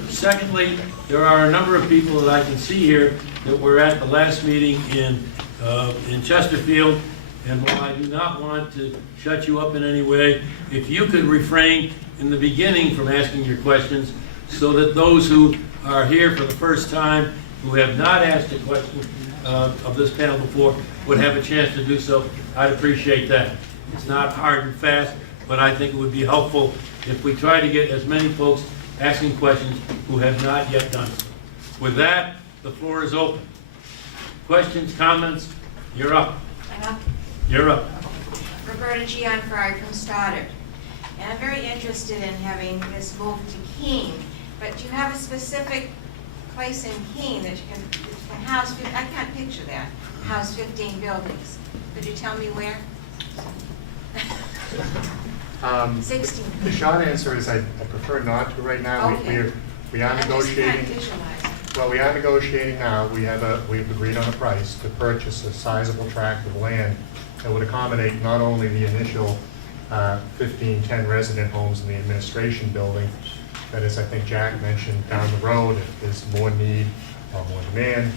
Secondly, there are a number of people that I can see here that were at the last meeting in Chesterfield, and while I do not want to shut you up in any way, if you could refrain in the beginning from asking your questions so that those who are here for the first time, who have not asked a question of this panel before, would have a chance to do so, I'd appreciate that. It's not hard and fast, but I think it would be helpful if we try to get as many folks asking questions who have not yet done so. With that, the floor is open. Questions, comments? You're up. You're up. Roberta Gian Frye from Stoddard. And I'm very interested in having this moved to Keene, but do you have a specific place in Keene that you can house, I can't picture that, house 15 buildings. Could you tell me where? 16. The short answer is I prefer not to right now. Okay. We are negotiating. Well, we are negotiating now. We've agreed on a price to purchase a sizable tract of land that would accommodate not only the initial 10 resident homes in the administration building, but as I think Jack mentioned, down the road, if there's more need or more demand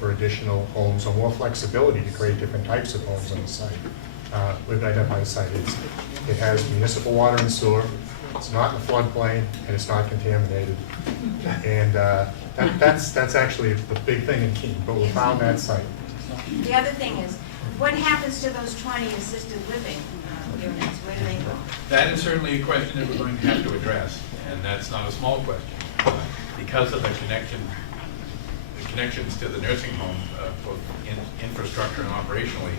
for additional homes or more flexibility to create different types of homes on the site. We've identified a site. It has municipal water and sewer. It's not in the floodplain, and it's not contaminated. And that's actually the big thing in Keene, but we found that site. The other thing is, what happens to those 20 assisted living units? Where do they go? That is certainly a question that we're going to have to address, and that's not a small question. Because of the connections to the nursing home, both infrastructure and operationally,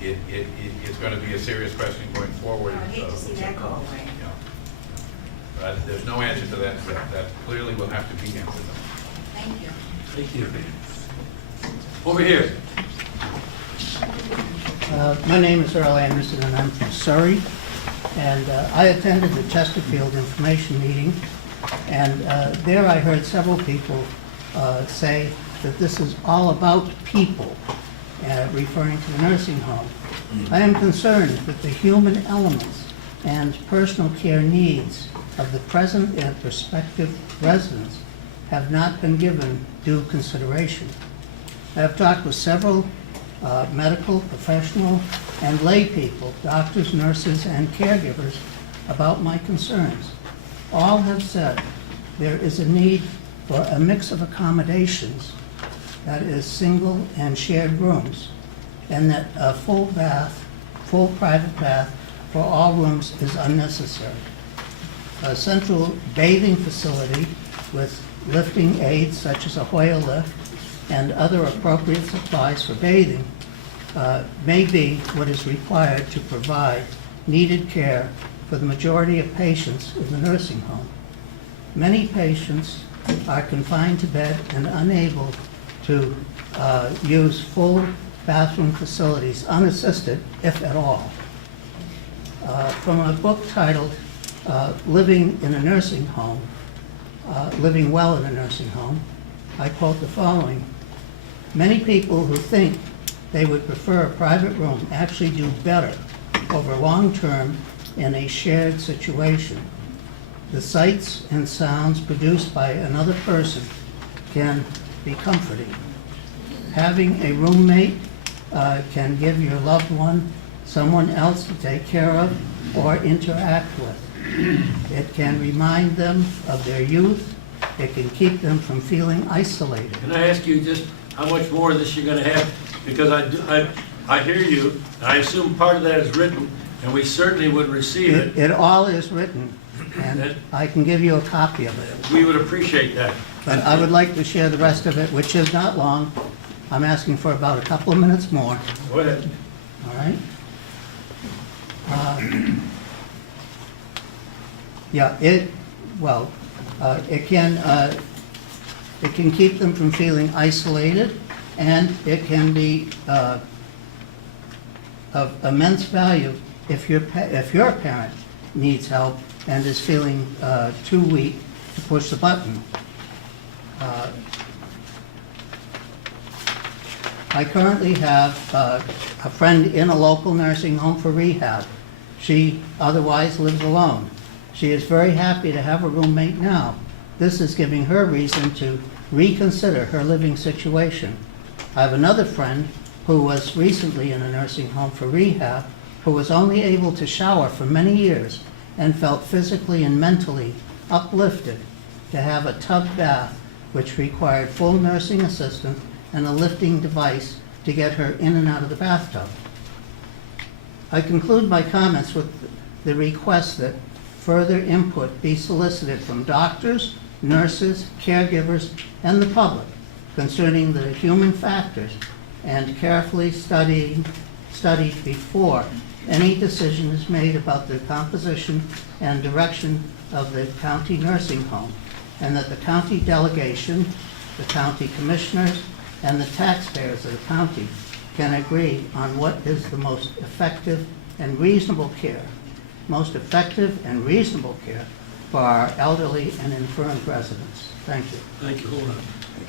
it's going to be a serious question going forward. I hate to see that go away. But there's no answer to that. That clearly will have to be answered. Thank you. Thank you. Over here. My name is Earl Anderson, and I'm from Surrey. And I attended the Chesterfield information meeting, and there I heard several people say that this is all about people, referring to the nursing home. I am concerned that the human elements and personal care needs of the present and prospective residents have not been given due consideration. I have talked with several medical, professional, and lay people, doctors, nurses, and caregivers about my concerns. All have said there is a need for a mix of accommodations, that is single and shared rooms, and that a full private bath for all rooms is unnecessary. A central bathing facility with lifting aids such as a Hoyer lift and other appropriate supplies for bathing may be what is required to provide needed care for the majority of patients in the nursing home. Many patients are confined to bed and unable to use full bathroom facilities unassisted, if at all. From a book titled Living in a Nursing Home, Living Well in a Nursing Home, I quote the following: "Many people who think they would prefer a private room actually do better over long term in a shared situation. The sights and sounds produced by another person can be comforting. Having a roommate can give your loved one someone else to take care of or interact with. It can remind them of their youth. It can keep them from feeling isolated." Can I ask you just how much more of this you're going to have? Because I hear you, and I assume part of that is written, and we certainly would receive it. It all is written, and I can give you a copy of it. We would appreciate that. But I would like to share the rest of it, which is not long. I'm asking for about a couple of minutes more. Go ahead. all right? Yeah, it can keep them from feeling isolated, and it can be of immense value if your parent needs help and is feeling too weak to push the button. I currently have a friend in a local nursing home for rehab. She otherwise lives alone. She is very happy to have a roommate now. This is giving her reason to reconsider her living situation. I have another friend who was recently in a nursing home for rehab, who was only able to shower for many years and felt physically and mentally uplifted to have a tub bath which required full nursing assistance and a lifting device to get her in and out of the bathtub. I conclude my comments with the request that further input be solicited from doctors, nurses, caregivers, and the public concerning the human factors, and carefully studied before any decision is made about the composition and direction of the county nursing home, and that the county delegation, the county commissioners, and the taxpayers of the county can agree on what is the most effective and reasonable care for our elderly and infirm residents. Thank you. Thank you, hold on.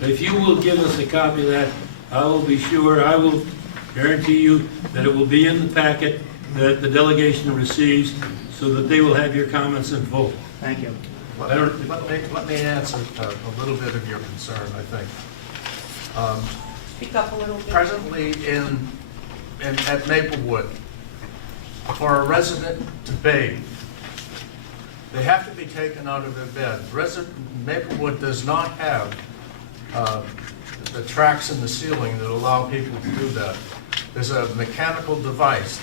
If you will give us a copy of that, I will be sure, I will guarantee you that it will be in the packet that the delegation receives so that they will have your comments in full. Thank you. Let me answer a little bit of your concern, I think. Speak up a little bit. Presently at Maplewood, for a resident to bathe, they have to be taken out of their bed. Maplewood does not have the tracks in the ceiling that allow people to do that. There's a mechanical device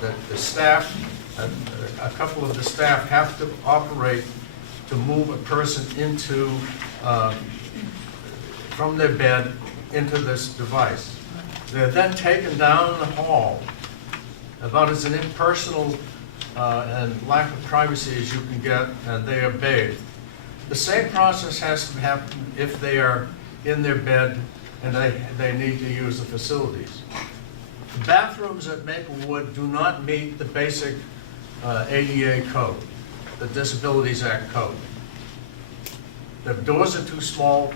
that the staff, a couple of the staff have to operate to move a person into, from their bed into this device. They're then taken down the hall, about as an impersonal and lack of privacy as you can get, and they are bathed. The same process has to happen if they are in their bed and they need to use the facilities. The bathrooms at Maplewood do not meet the basic ADA code, the Disabilities Act code. The doors are too small,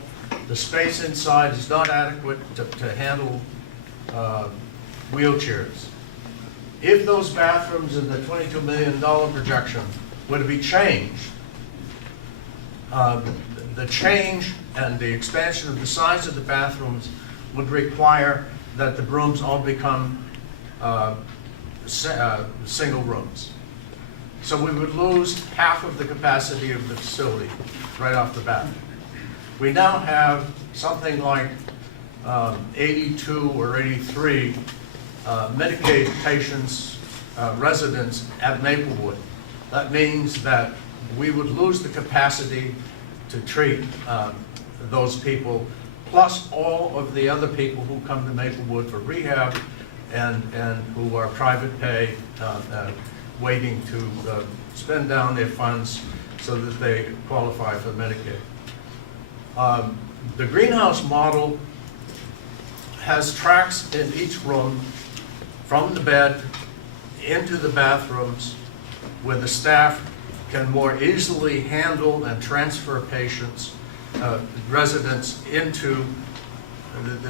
the space inside is not adequate to handle wheelchairs. If those bathrooms in the $22 million projection were to be changed, the change and the expansion of the size of the bathrooms would require that the rooms all become single rooms. So we would lose half of the capacity of the facility right off the bat. We now have something like 82 or 83 Medicaid patients, residents at Maplewood. That means that we would lose the capacity to treat those people, plus all of the other people who come to Maplewood for rehab and who are private pay, waiting to spend down their funds so that they qualify for Medicaid. The greenhouse model has tracks in each room from the bed into the bathrooms where the staff can more easily handle and transfer patients, residents into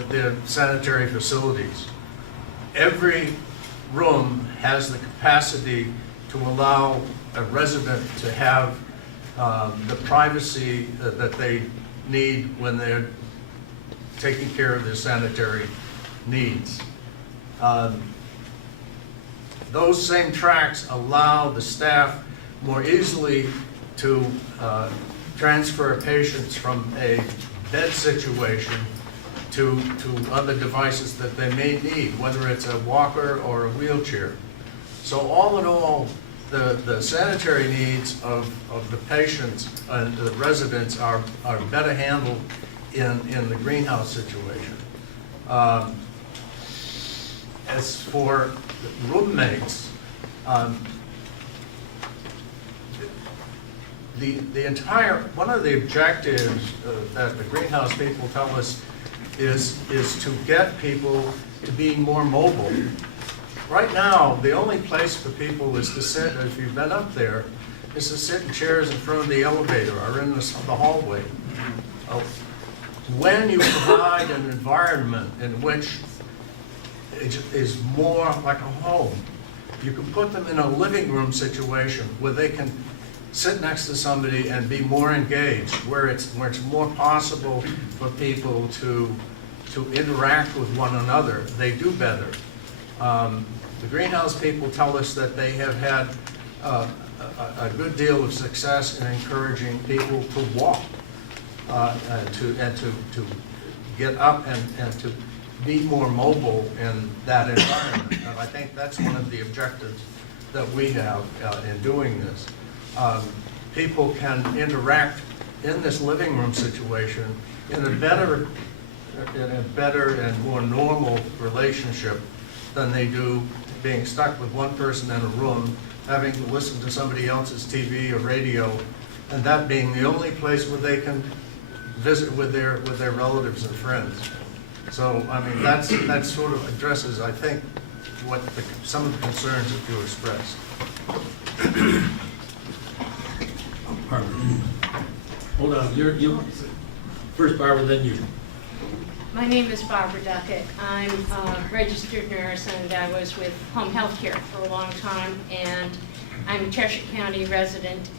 the sanitary facilities. Every room has the capacity to allow a resident to have the privacy that they need when they're taking care of their sanitary needs. Those same tracks allow the staff more easily to transfer patients from a bed situation to other devices that they may need, whether it's a walker or a wheelchair. So all in all, the sanitary needs of the patients and the residents are better handled in the greenhouse situation. As for roommates, the entire, one of the objectives that the greenhouse people tell us is to get people to be more mobile. Right now, the only place for people is to sit, if you've been up there, is to sit in chairs in front of the elevator or in the hallway. When you provide an environment in which it is more like a home, you can put them in a living room situation where they can sit next to somebody and be more engaged, where it's more possible for people to interact with one another. They do better. The greenhouse people tell us that they have had a good deal of success in encouraging people to walk, to get up and to be more mobile in that environment. And I think that's one of the objectives that we have in doing this. People can interact in this living room situation in a better and more normal relationship than they do being stuck with one person in a room, having to listen to somebody else's TV or radio, and that being the only place where they can visit with their relatives and friends. So, I mean, that sort of addresses, I think, what some of the concerns that you expressed. Barbara. Hold on, you first, Barbara, then you. My name is Barbara Duckett. I'm a registered nurse, and I was with home health care for a long time, and I'm a Cheshire County resident,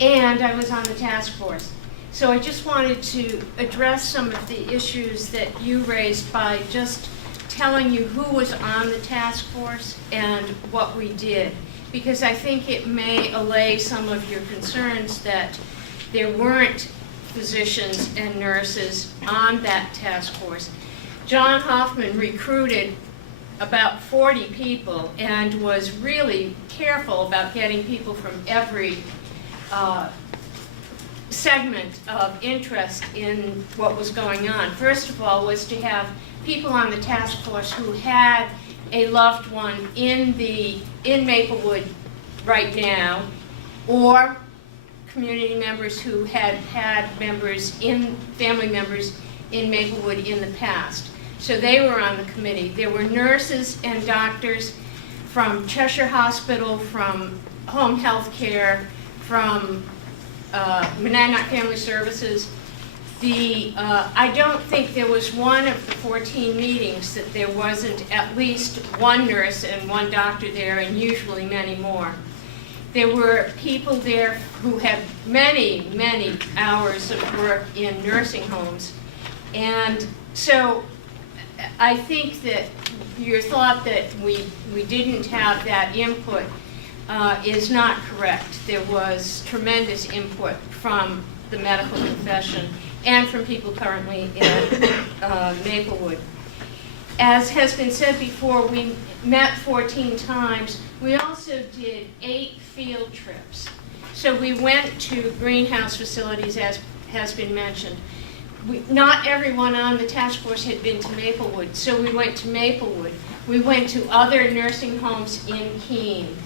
and I was on the task force. So I just wanted to address some of the issues that you raised by just telling you who was on the task force and what we did, because I think it may allay some of your concerns that there weren't physicians and nurses on that task force. John Hoffman recruited about 40 people and was really careful about getting people from every segment of interest in what was going on. First of all was to have people on the task force who had a loved one in Maplewood right now, or community members who had family members in Maplewood in the past. So they were on the committee. There were nurses and doctors from Cheshire Hospital, from home health care, from Monadnock Family Services. I don't think there was one of the 14 meetings that there wasn't at least one nurse and one doctor there, and usually many more. There were people there who had many, many hours of work in nursing homes. And so I think that your thought that we didn't have that input is not correct. There was tremendous input from the medical profession and from people currently in Maplewood. As has been said before, we met 14 times. We also did 8 field trips. So we went to greenhouse facilities, as has been mentioned. Not everyone on the task force had been to Maplewood, so we went to Maplewood. We went to other nursing homes in Keene.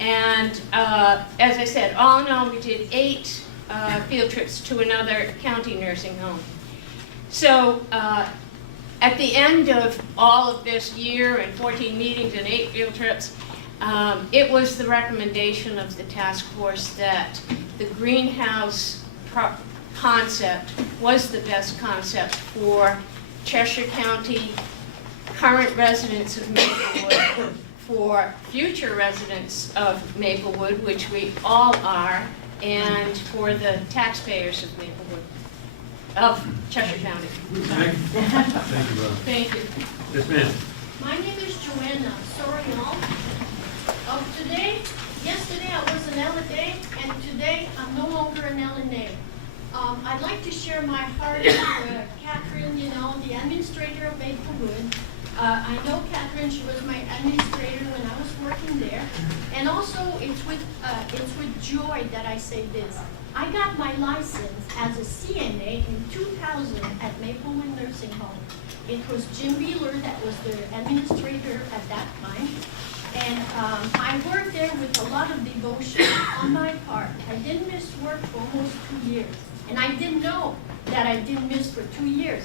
And as I said, all in all, we did 8 field trips to another county nursing home. So at the end of all of this year and 14 meetings and 8 field trips, it was the recommendation of the task force that the greenhouse concept was the best concept for Cheshire County, current residents of Maplewood, for future residents of Maplewood, which we all are, and for the taxpayers of Maplewood, of Cheshire County. Thank you, Bob. Thank you. Yes, ma'am. My name is Joanna Soriano. Yesterday I was an LNA, and today I'm no longer an LNA. I'd like to share my heart with Catherine, the administrator of Maplewood. I know Catherine, she was my administrator when I was working there. And also, it's with joy that I say this. I got my license as a CNA in 2000 at Maplewood Nursing Home. It was Jim Beeler that was the administrator at that time. And I worked there with a lot of devotion on my part. I didn't miss work for almost 2 years. And I didn't know that I didn't miss for 2 years.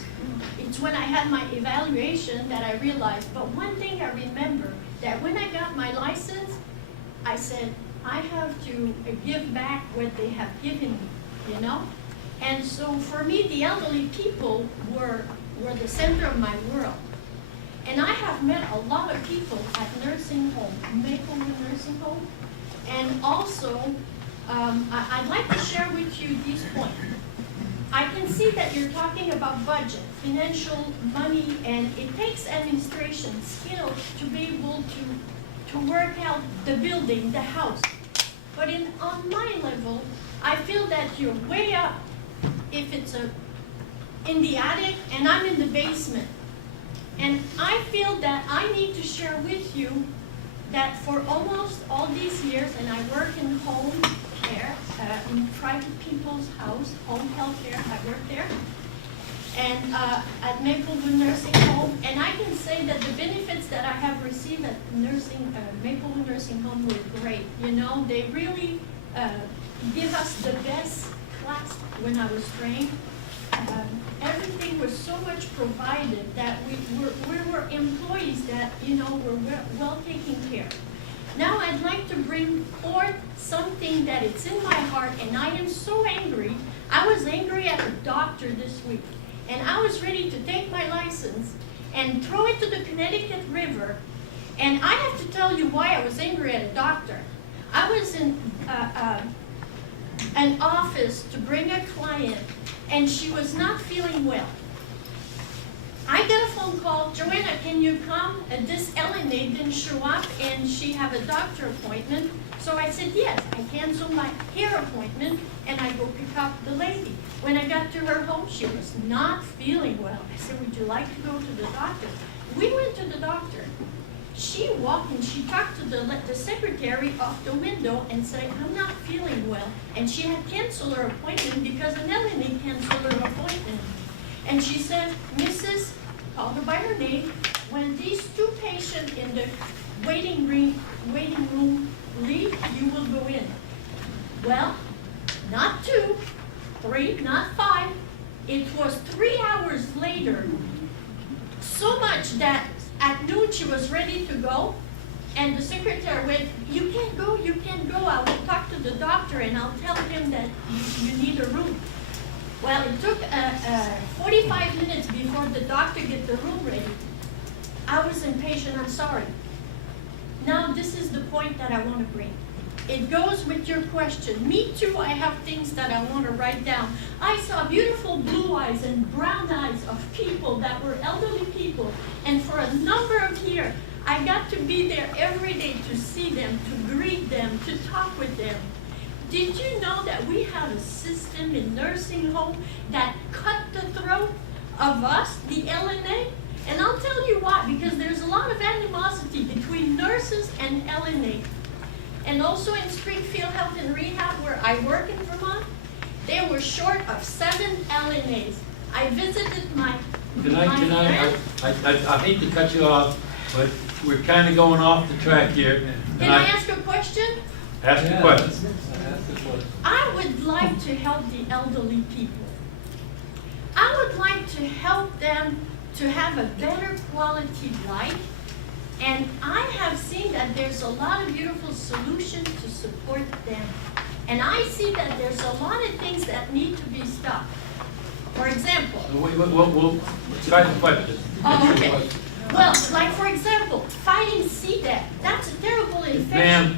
It's when I had my evaluation that I realized. But one thing I remember, that when I got my license, I said, I have to give back what they have given me, you know? And so for me, the elderly people were the center of my world. And I have met a lot of people at nursing home, Maplewood Nursing Home. And also, I'd like to share with you these points. I can see that you're talking about budget, financial money, and it takes administration skills to be able to work out the building, the house. But on my level, I feel that you're way up if it's in the attic and I'm in the basement. And I feel that I need to share with you that for almost all these years, and I work in home care, in private people's house, home health care, I work there, and at Maplewood Nursing Home, and I can say that the benefits that I have received at Maplewood Nursing Home were great. You know, they really give us the best class when I was trained. Everything was so much provided that we were employees that, you know, were well taken care of. Now I'd like to bring forth something that it's in my heart, and I am so angry. I was angry at the doctor this week, and I was ready to take my license and throw it to the Connecticut River. And I have to tell you why I was angry at a doctor. I was in an office to bring a client, and she was not feeling well. I got a phone call, Joanna, can you come? This LNA didn't show up, and she have a doctor appointment. So I said, yes. I canceled my hair appointment, and I go pick up the lady. When I got to her home, she was not feeling well. I said, would you like to go to the doctor? We went to the doctor. She walked and she talked to the secretary off the window and said, I'm not feeling well. And she had canceled her appointment because an LNA canceled her appointment. And she said, Mrs., call her by her name, when these two patients in the waiting room leave, you will go in. Well, not 2, 3, not 5. It was 3 hours later. So much that at noon she was ready to go, and the secretary went, you can't go, you can't go. I will talk to the doctor and I'll tell him that you need a room. Well, it took 45 minutes before the doctor get the room ready. I was impatient, I'm sorry. Now this is the point that I want to bring. It goes with your question. Me too, I have things that I want to write down. I saw beautiful blue eyes and brown eyes of people that were elderly people. And for a number of years, I got to be there every day to see them, to greet them, to talk with them. Did you know that we have a system in nursing home that cut the throat of us, the LNA? And I'll tell you why, because there's a lot of animosity between nurses and LNA. And also in Springfield Health and Rehab, where I work in Vermont, they were short of 7 LNAs. I visited my I hate to cut you off, but we're kind of going off the track here. Can I ask a question? Ask the question. I would like to help the elderly people. I would like to help them to have a better quality life. And I have seen that there's a lot of beautiful solutions to support them. And I see that there's a lot of things that need to be stopped. For example. We'll try the question. Oh, okay. Well, like for example, fighting CDAC. That's a terrible infection.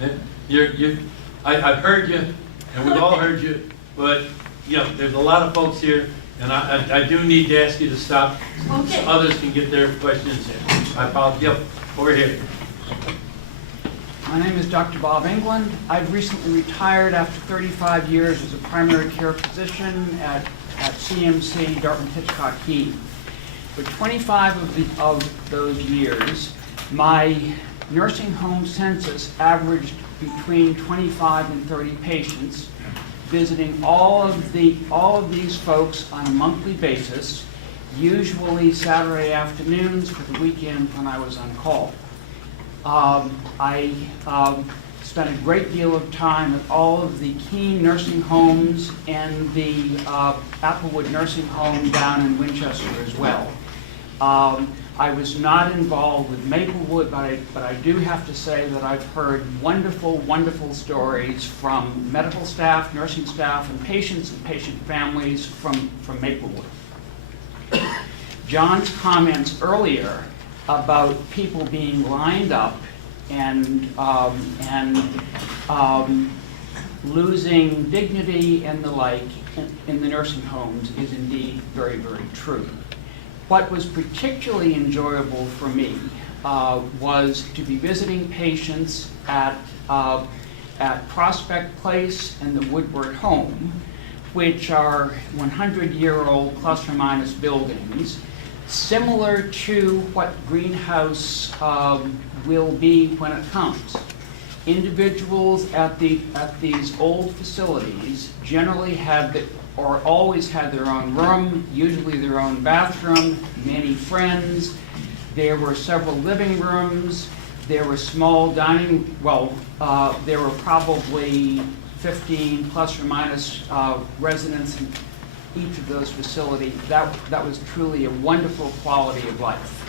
Ma'am, I've heard you, and we've all heard you, but you know, there's a lot of folks here, and I do need to ask you to stop, okay, so others can get their questions in. I apologize. Yep, over here. My name is Dr. Bob England. I've recently retired after 35 years as a primary care physician at CMC Dartmouth Hitchcock Keene. For 25 of those years, my nursing home census averaged between 25 and 30 patients, visiting all of these folks on a monthly basis, usually Saturday afternoons for the weekend when I was on call. I spent a great deal of time at all of the Keene nursing homes and the Maplewood nursing home down in Winchester as well. I was not involved with Maplewood, but I do have to say that I've heard wonderful, wonderful stories from medical staff, nursing staff, and patient families from Maplewood. John's comments earlier about people being lined up and losing dignity and the like in the nursing homes is indeed very, very true. What was particularly enjoyable for me was to be visiting patients at Prospect Place and the Woodward Home, which are 100-year-old plus or minus buildings, similar to what Greenhouse will be when it comes. Individuals at these old facilities generally or always had their own room, usually their own bathroom, many friends. There were several living rooms. There were small dining, there were probably 15 plus or minus residents in each of those facilities. That was truly a wonderful quality of life.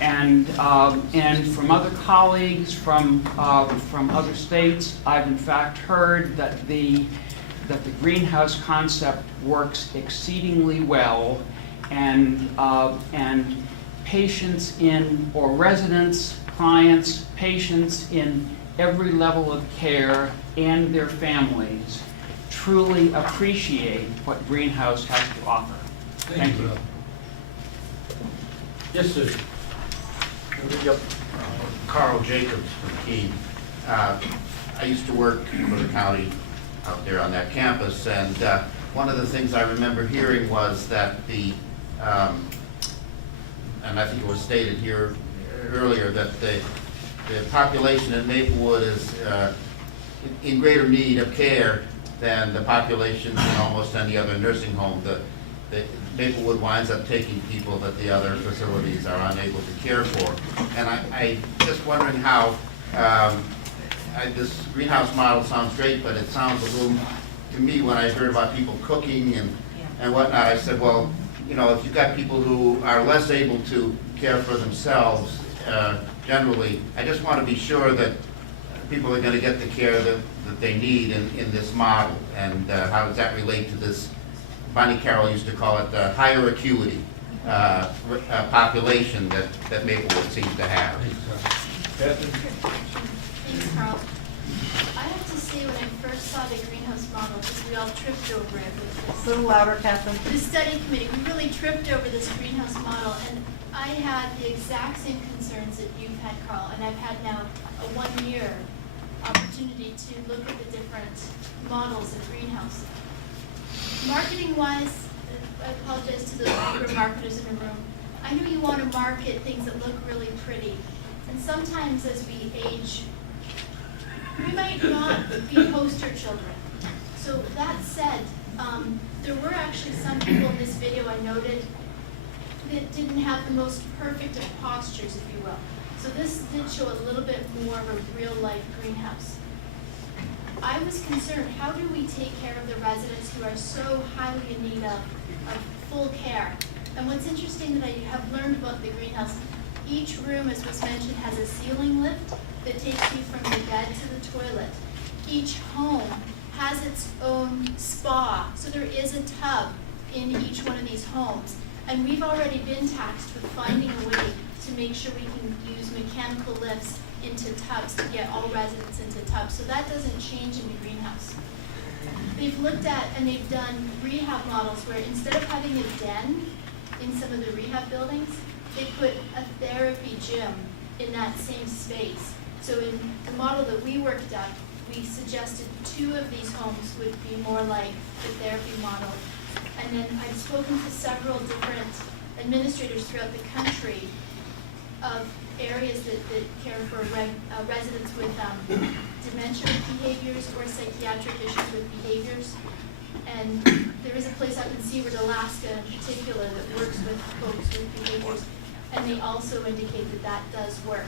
And from other colleagues from other states, I've in fact heard that the greenhouse concept works exceedingly well, and patients or residents, clients, patients in every level of care and their families truly appreciate what Greenhouse has to offer. Thank you. Yes, sir. Carl Jacobs from Keene. I used to work for the county out there on that campus, and one of the things I remember hearing was that and I think it was stated here earlier, that the population in Maplewood is in greater need of care than the population in almost any other nursing home. The Maplewood winds up taking people that the other facilities are unable to care for. And I just wondering how, this greenhouse model sounds great, but it sounds a little, to me, when I heard about people cooking and whatnot, I said, well, you know, if you've got people who are less able to care for themselves, generally, I just want to be sure that people are going to get the care that they need in this model. And how does that relate to this? Bonnie Carroll used to call it the higher acuity population that Maplewood seems to have. Thanks, Carl. I have to say, when I first saw the greenhouse model, because we all tripped over it with this. A little louder, Catherine. The study committee, we really tripped over this greenhouse model, and I had the exact same concerns that you've had, Carl, and I've had now a 1-year opportunity to look at the different models of greenhouse. Marketing-wise, I apologize to the younger marketers in the room. I know you want to market things that look really pretty, and sometimes as we age, we might not be poster children. So that said, there were actually some people in this video I noted that didn't have the most perfect of postures, if you will. So this did show a little bit more of a real-life greenhouse. I was concerned, how do we take care of the residents who are so highly in need of full care? And what's interesting that I have learned about the greenhouse, each room, as was mentioned, has a ceiling lift that takes you from the bed to the toilet. Each home has its own spa, so there is a tub in each one of these homes. And we've already been tasked with finding a way to make sure we can use mechanical lifts into tubs to get all residents into tubs. So that doesn't change in the greenhouse. They've looked at and they've done rehab models where instead of having a den in some of the rehab buildings, they put a therapy gym in that same space. So in the model that we worked up, we suggested 2 of these homes would be more like the therapy model. And then I've spoken to several different administrators throughout the country of areas that care for residents with dementia behaviors or psychiatric issues with behaviors. And there is a place up in Seward, Alaska in particular that works with folks with behaviors, and they also indicate that that does work.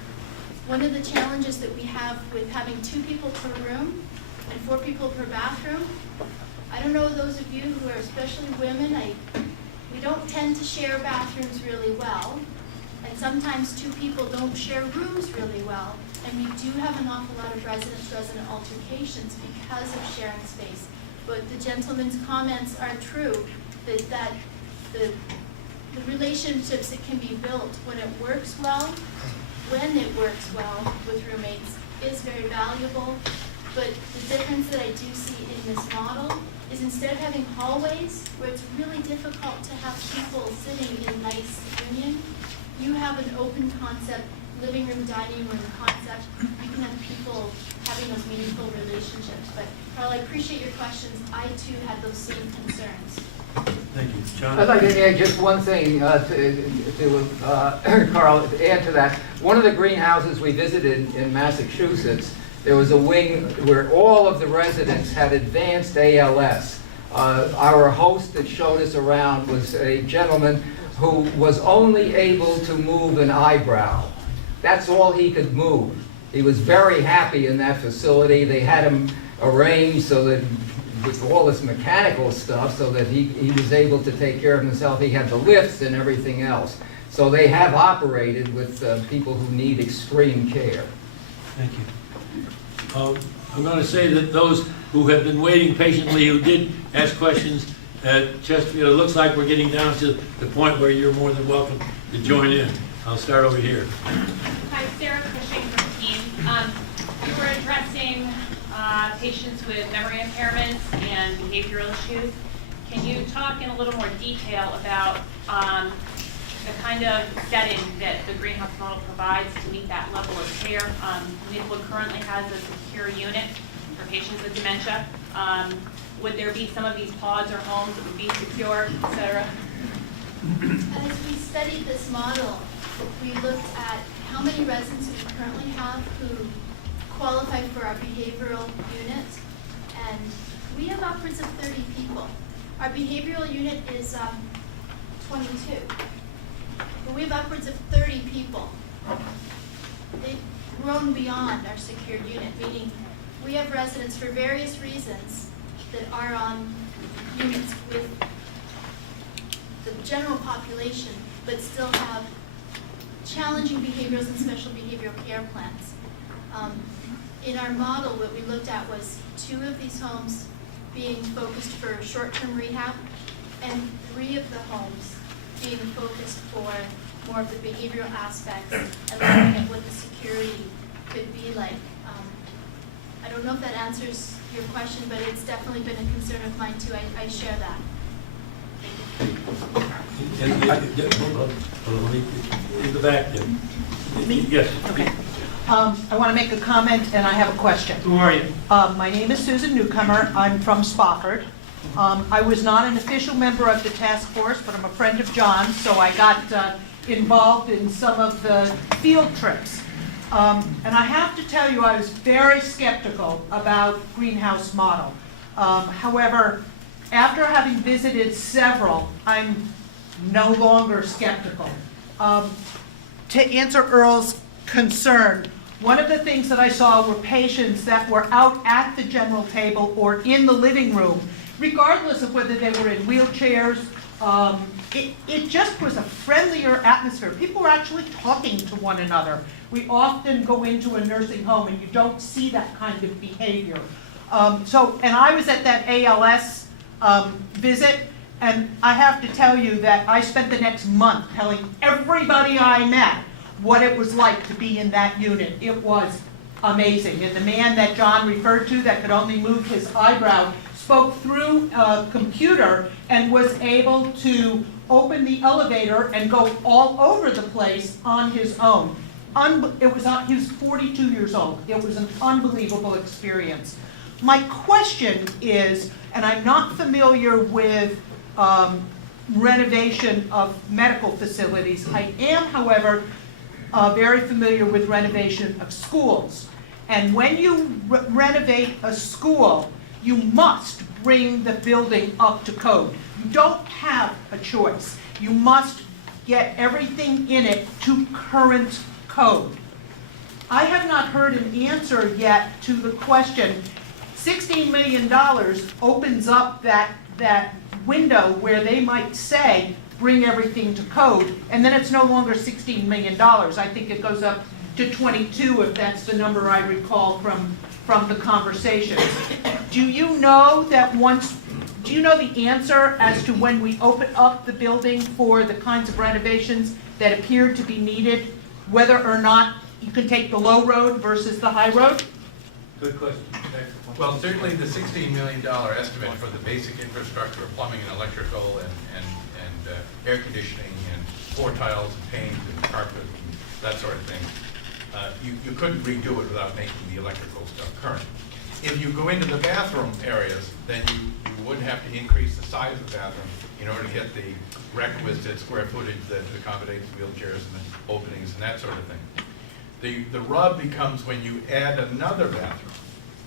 One of the challenges that we have with having 2 people per room and 4 people per bathroom, I don't know those of you who are especially women, we don't tend to share bathrooms really well, and sometimes 2 people don't share rooms really well, and we do have an awful lot of resident altercations because of sharing space. But the gentleman's comments are true, that the relationships that can be built when it works well with roommates is very valuable. But the difference that I do see in this model is instead of having hallways where it's really difficult to have people sitting in nice union, you have an open concept, living room, dining room concept. You can have people having those meaningful relationships. But Carl, I appreciate your questions. I too had those same concerns. Thank you. John? I'd like to add just one thing to Carl, to add to that. One of the greenhouses we visited in Massachusetts, there was a wing where all of the residents had advanced ALS. Our host that showed us around was a gentleman who was only able to move an eyebrow. That's all he could move. He was very happy in that facility. They had him arranged so that with all this mechanical stuff so that he was able to take care of himself. He had the lifts and everything else. So they have operated with people who need extreme care. Thank you. I'm going to say that those who have been waiting patiently, who did ask questions at Chesterfield, it looks like we're getting down to the point where you're more than welcome to join in. I'll start over here. Hi, Sarah Cushing from Keene. You were addressing patients with memory impairments and behavioral issues. Can you talk in a little more detail about the kind of setting that the greenhouse model provides to meet that level of care? Maplewood currently has a secure unit for patients with dementia. Would there be some of these pods or homes that would be secure, et cetera? As we studied this model, we looked at how many residents we currently have who qualify for our behavioral unit, and we have upwards of 30 people. Our behavioral unit is 22, but we have upwards of 30 people. They've grown beyond our secured unit, meaning we have residents for various reasons that are on units with the general population, but still have challenging behaviors and special behavioral care plans. In our model, what we looked at was 2 of these homes being focused for short-term rehab, and 3 of the homes being focused for more of the behavioral aspects and looking at what the security could be like. I don't know if that answers your question, but it's definitely been a concern of mine too. I share that. In the back there. Yes. Okay. I want to make a comment and I have a question. Who are you? My name is Susan Newcomer. I'm from Spofford. I was not an official member of the task force, but I'm a friend of John's, so I got involved in some of the field trips. And I have to tell you, I was very skeptical about greenhouse model. However, after having visited several, I'm no longer skeptical. To answer Earl's concern, one of the things that I saw were patients that were out at the general table or in the living room, regardless of whether they were in wheelchairs. It just was a friendlier atmosphere. People were actually talking to one another. We often go into a nursing home and you don't see that kind of behavior. And I was at that ALS visit, and I have to tell you that I spent the next month telling everybody I met what it was like to be in that unit. It was amazing. And the man that John referred to that could only move his eyebrow spoke through a computer and was able to open the elevator and go all over the place on his own. He was 42 years old. It was an unbelievable experience. My question is, and I'm not familiar with renovation of medical facilities. I am, however, very familiar with renovation of schools. And when you renovate a school, you must bring the building up to code. You don't have a choice. You must get everything in it to current code. I have not heard an answer yet to the question. $16 million opens up that window where they might say, bring everything to code, and then it's no longer $16 million. I think it goes up to 22, if that's the number I recall from the conversations. Do you know the answer as to when we open up the building for the kinds of renovations that appear to be needed, whether or not you can take the low road versus the high road? Good question. Well, certainly the $16 million estimate for the basic infrastructure of plumbing and electrical and air conditioning and floor tiles and paint and carpet and that sort of thing, you couldn't redo it without making the electrical stuff current. If you go into the bathroom areas, then you would have to increase the size of the bathroom in order to get the requisite square footage that accommodates wheelchairs and the openings and that sort of thing. The rub becomes when you add another bathroom,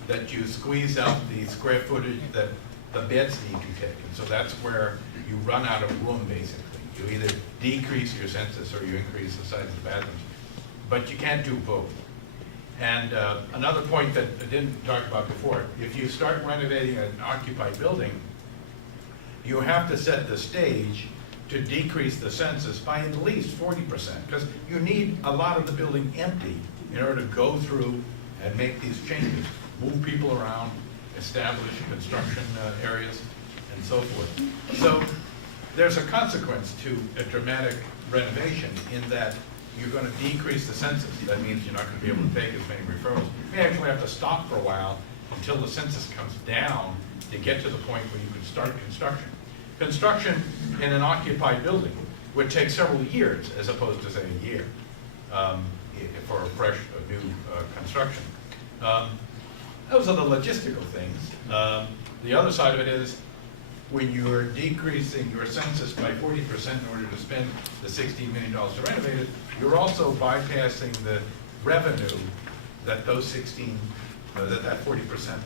that you squeeze out the square footage that the beds need to take. And so that's where you run out of room, basically. You either decrease your census or you increase the size of the bathrooms. But you can't do both. And another point that I didn't talk about before, if you start renovating an occupied building, you have to set the stage to decrease the census by at least 40%, because you need a lot of the building empty in order to go through and make these changes, move people around, establish construction areas, and so forth. So there's a consequence to a dramatic renovation in that you're going to decrease the census. That means you're not going to be able to take as many referrals. You may actually have to stop for a while until the census comes down to get to the point where you can start construction. Construction in an occupied building would take several years as opposed to, say, a year for a fresh, new construction. Those are the logistical things. The other side of it is when you're decreasing your census by 40% in order to spend the $16 million to renovate it, you're also bypassing the revenue that those 16, that 40%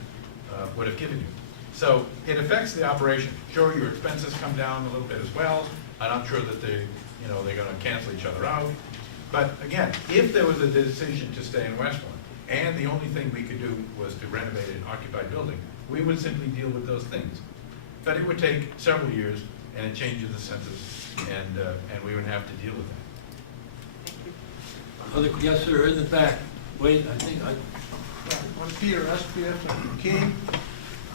would have given you. So it affects the operation. Sure, your expenses come down a little bit as well. I'm not sure that they're going to cancel each other out. But again, if there was a decision to stay in Westmoreland, and the only thing we could do was to renovate an occupied building, we would simply deal with those things. But it would take several years, and it changes the census, and we would have to deal with that. Yes, sir, in the back. Wait, I think I'm Peter, SPF from Keene.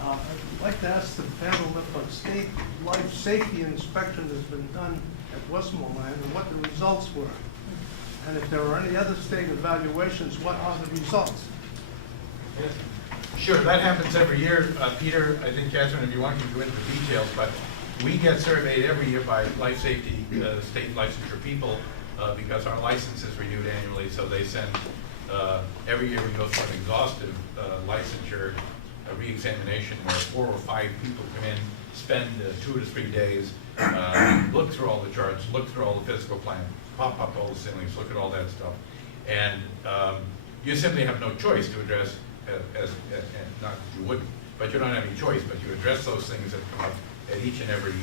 I'd like to ask the panel if a state life safety inspection has been done at Westmoreland and what the results were. And if there are any other state evaluations, what are the results? Yes. Sure, that happens every year. Peter, I think, Catherine, if you want, you can go into the details, but we get surveyed every year by life safety state licensure people because our license is renewed annually, so they send, every year we go through an exhaustive licensure re-examination where 4 or 5 people come in, spend 2 to 3 days, look through all the charts, look through all the physical plan, pop up all the ceilings, look at all that stuff. And you simply have no choice to address, not that you wouldn't, but you don't have any choice, but you address those things that come up at each and every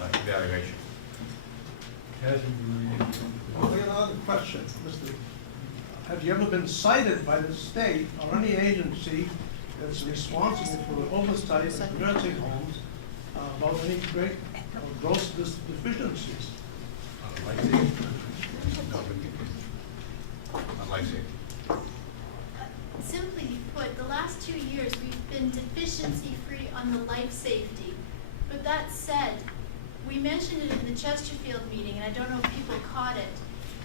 evaluation. Well, another question, Mr. Have you ever been cited by the state or any agency that's responsible for the oversight of nursing homes about any great or gross deficiencies? Simply put, the last 2 years we've been deficiency-free on the life safety. But that said, we mentioned it in the Chesterfield meeting, and I don't know if people caught it,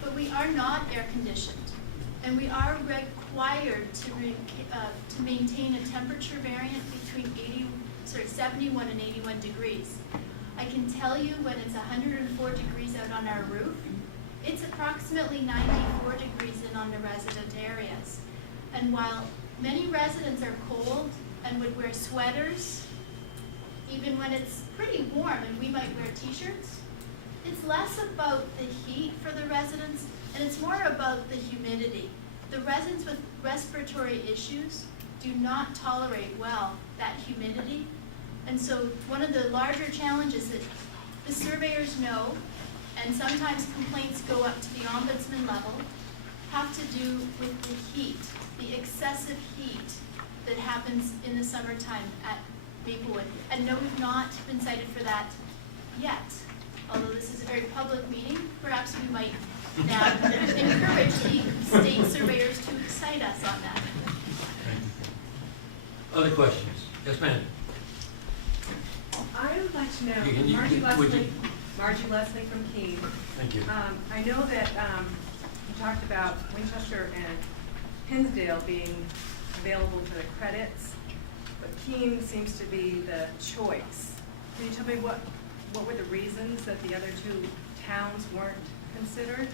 but we are not air-conditioned. And we are required to maintain a temperature variant between 71 and 81 degrees. I can tell you when it's 104 degrees out on our roof, it's approximately 94 degrees in on the resident areas. And while many residents are cold and would wear sweaters, even when it's pretty warm and we might wear t-shirts, It's less about the heat for the residents, and it's more about the humidity. The residents with respiratory issues do not tolerate well that humidity. And so one of the larger challenges that the surveyors know, and sometimes complaints go up to the ombudsman level, have to do with the heat, the excessive heat that happens in the summertime at Maplewood. And no, we've not been cited for that yet. Although this is a very public meeting, perhaps we might now encourage the state surveyors to cite us on that. Other questions? Yes, ma'am. I would like to know, You can- Margie Leslie from Keene. Thank you. I know that you talked about Winchester and Hinsdale being available to the credits, but Keene seems to be the choice. Can you tell me what were the reasons that the other two towns weren't considered,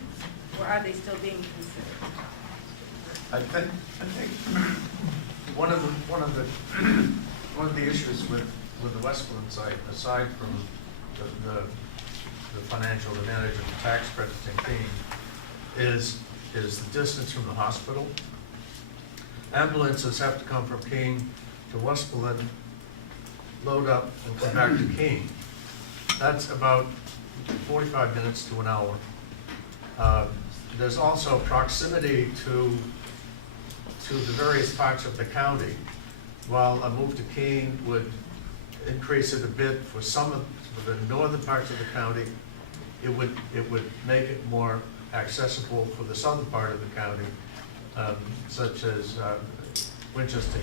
or are they still being considered? I think one of the issues with the Westmoreland site, aside from the financial advantage of the tax credits in Keene, is the distance from the hospital. Ambulances have to come from Keene to Westmoreland, load up, and come back to Keene. That's about 45 minutes to an hour. There's also proximity to the various parts of the county. While a move to Keene would increase it a bit for the northern parts of the county, it would make it more accessible for the southern part of the county, such as Winchester,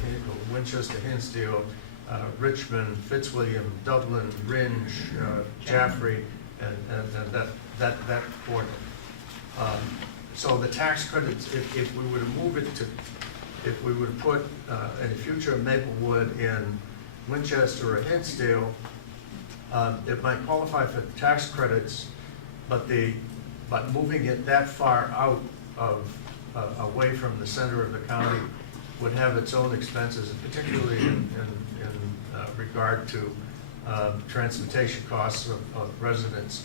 Hinsdale, Richmond, Fitzwilliam, Dublin, Rindge, Jaffrey, and that border. So the tax credits, if we were to move it to, if we were to put in the future Maplewood in Winchester or Hinsdale, it might qualify for tax credits, but moving it that far out of away from the center of the county would have its own expenses, particularly in regard to transportation costs of residents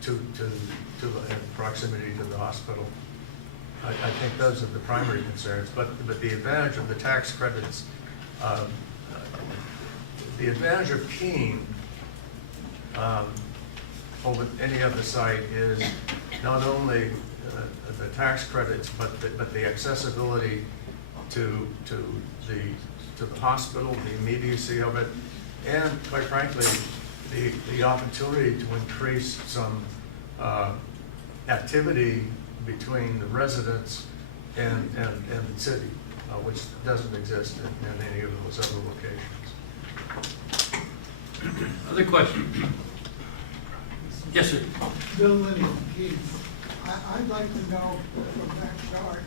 to in proximity to the hospital. I think those are the primary concerns. But the advantage of the tax credits, the advantage of Keene over any other site is not only the tax credits, but the accessibility to the hospital, the immediacy of it, and quite frankly, the opportunity to increase some activity between the residents and the city, which doesn't exist in any of those other locations. Other questions? Yes, sir. Bill Liddy from Keene. I'd like to know from that chart,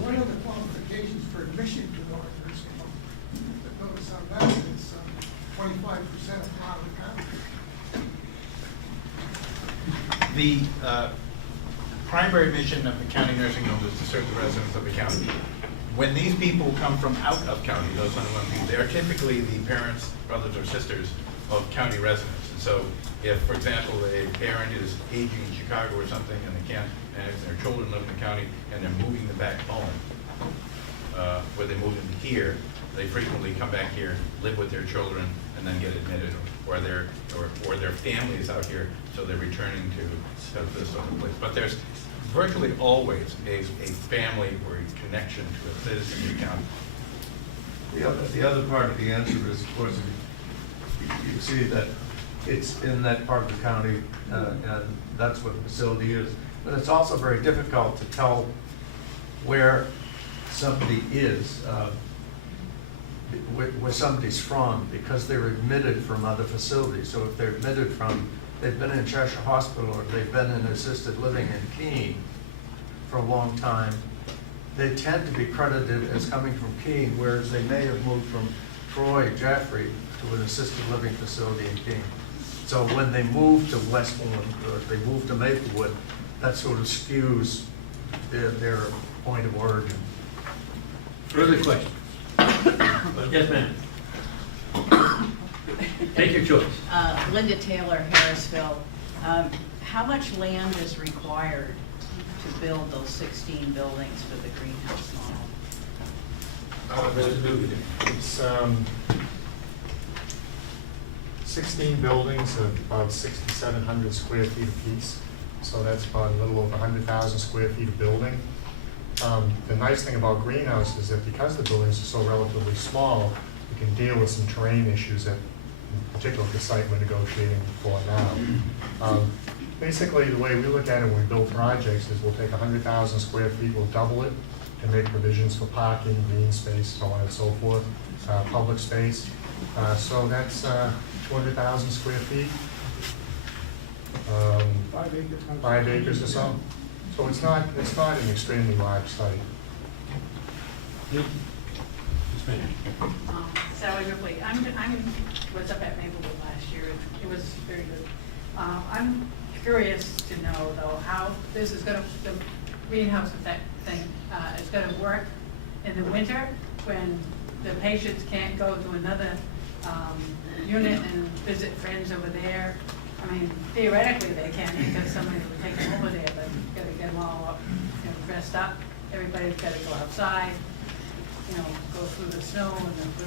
what are the qualifications for admission to the nursing home? The notice on that is 25% of Monadnock County. The primary mission of the county nursing home is to serve the residents of the county. When these people come from out of county, those 101 people, they are typically the parents, brothers, or sisters of county residents. And so if, for example, a parent is aging in Chicago or something and they can't, and their children live in the county and they're moving them back home, where they move them here, they frequently come back here, live with their children, and then get admitted, or their family is out here, so they're returning to this other place. But there's virtually always a family or a connection to a citizen of the county. The other part of the answer is, of course, you see that it's in that part of the county, and that's what the facility is. But it's also very difficult to tell where somebody is, where somebody's from, because they're admitted from other facilities. So if they're admitted from, they've been in Cheshire Hospital, or they've been in assisted living in Keene for a long time, they tend to be credited as coming from Keene, whereas they may have moved from Troy, Jaffrey, to an assisted living facility in Keene. So when they move to Westmoreland, or if they move to Maplewood, that sort of skews their point of origin. Further questions? Yes, ma'am. Take your choice. Linda Taylor, Harrisville. How much land is required to build those 16 buildings for the greenhouse model? It's 16 buildings of about 6,700 square feet apiece. So that's about a little over 100,000 square feet of building. The nice thing about greenhouses is that because the buildings are so relatively small, we can deal with some terrain issues that, in particular, the site we're negotiating for now. Basically, the way we look at it when we build projects is we'll take 100,000 square feet, we'll double it, and make provisions for parking, green space, so on and so forth, public space. So that's 200,000 square feet. 5 acres or so. So it's not an extremely large site. Sally Ripley, I was up at Maplewood last year. It was very good. I'm curious to know though how this is going to, the greenhouse effect thing is going to work in the winter when the patients can't go to another unit and visit friends over there. I mean, theoretically they can because somebody will take them over there, but you've got to get them all up, dressed up. Everybody's got to go outside, go through the snow and the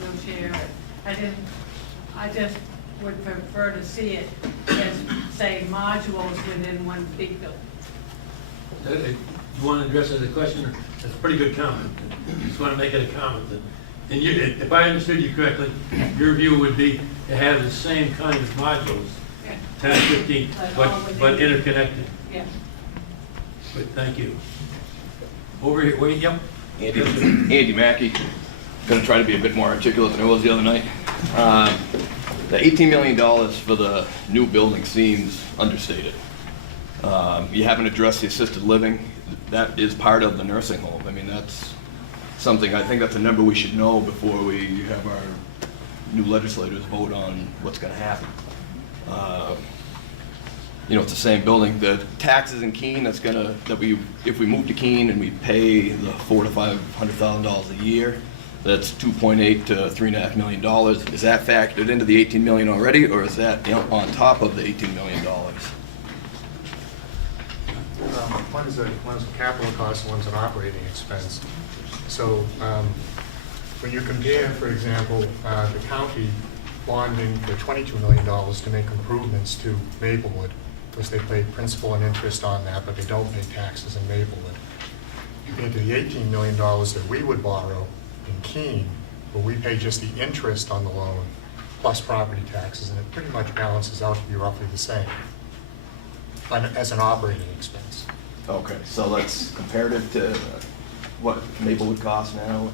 wheelchair. I just would prefer to see it as, say, modules within one big building. You want to address it as a question? That's a pretty good comment. You just want to make it a comment. And you, if I understood you correctly, your view would be to have the same kind of modules, 10, 15, but interconnected. Yeah. But thank you. Over here, wait, yep. Andy Mackey. Going to try to be a bit more articulate than I was the other night. The $18 million for the new building seems understated. You haven't addressed the assisted living. That is part of the nursing home. I mean, that's something, I think that's a number we should know before we have our new legislators vote on what's going to happen. It's the same building. The taxes in Keene, if we move to Keene and we pay the $400,000 to $500,000 a year, that's $2.8 to $3.5 million. Is that factored into the $18 million already, or is that on top of the $18 million? One is a capital cost and one's an operating expense. So when you compare, for example, the county bonding for $22 million to make improvements to Maplewood, because they pay principal and interest on that, but they don't pay taxes in Maplewood. Compared to the $18 million that we would borrow in Keene, where we pay just the interest on the loan plus property taxes, and it pretty much balances out to be roughly the same as an operating expense. Okay, so that's comparative to what Maplewood costs now?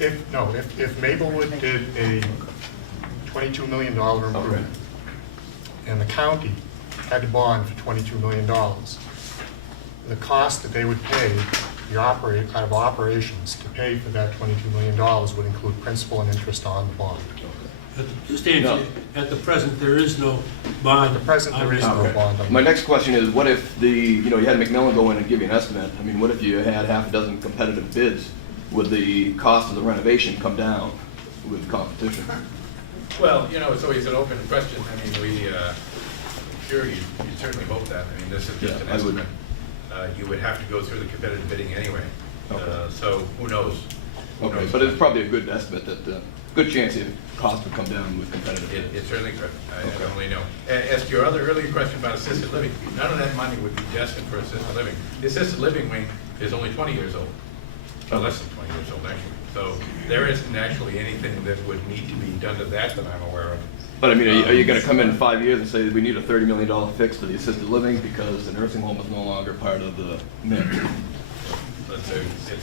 If Maplewood did a $22 million improvement, and the county had to bond for $22 million, the cost that they would pay out of operations to pay for that $22 million would include principal and interest on the bond. Just to answer, at the present, there is no bond. At the present, there is no bond. My next question is, what if you had McMillan go in and give you an estimate? I mean, what if you had half a dozen competitive bids? Would the cost of the renovation come down with competition? Well, it's always an open question. I mean, sure, you certainly hope that. I mean, this is just an estimate. You would have to go through the competitive bidding anyway. So who knows? Okay, but it's probably a good estimate that good chance the cost would come down with competitive bidding. It certainly could. I don't really know. As to your other earlier question about assisted living, none of that money would be destined for assisted living. The assisted living wing is only 20 years old. Less than 20 years old, actually. So there isn't actually anything that would need to be done to that I'm aware of. But I mean, are you going to come in 5 years and say that we need a $30 million fix for the assisted living because the nursing home is no longer part of the mix? It's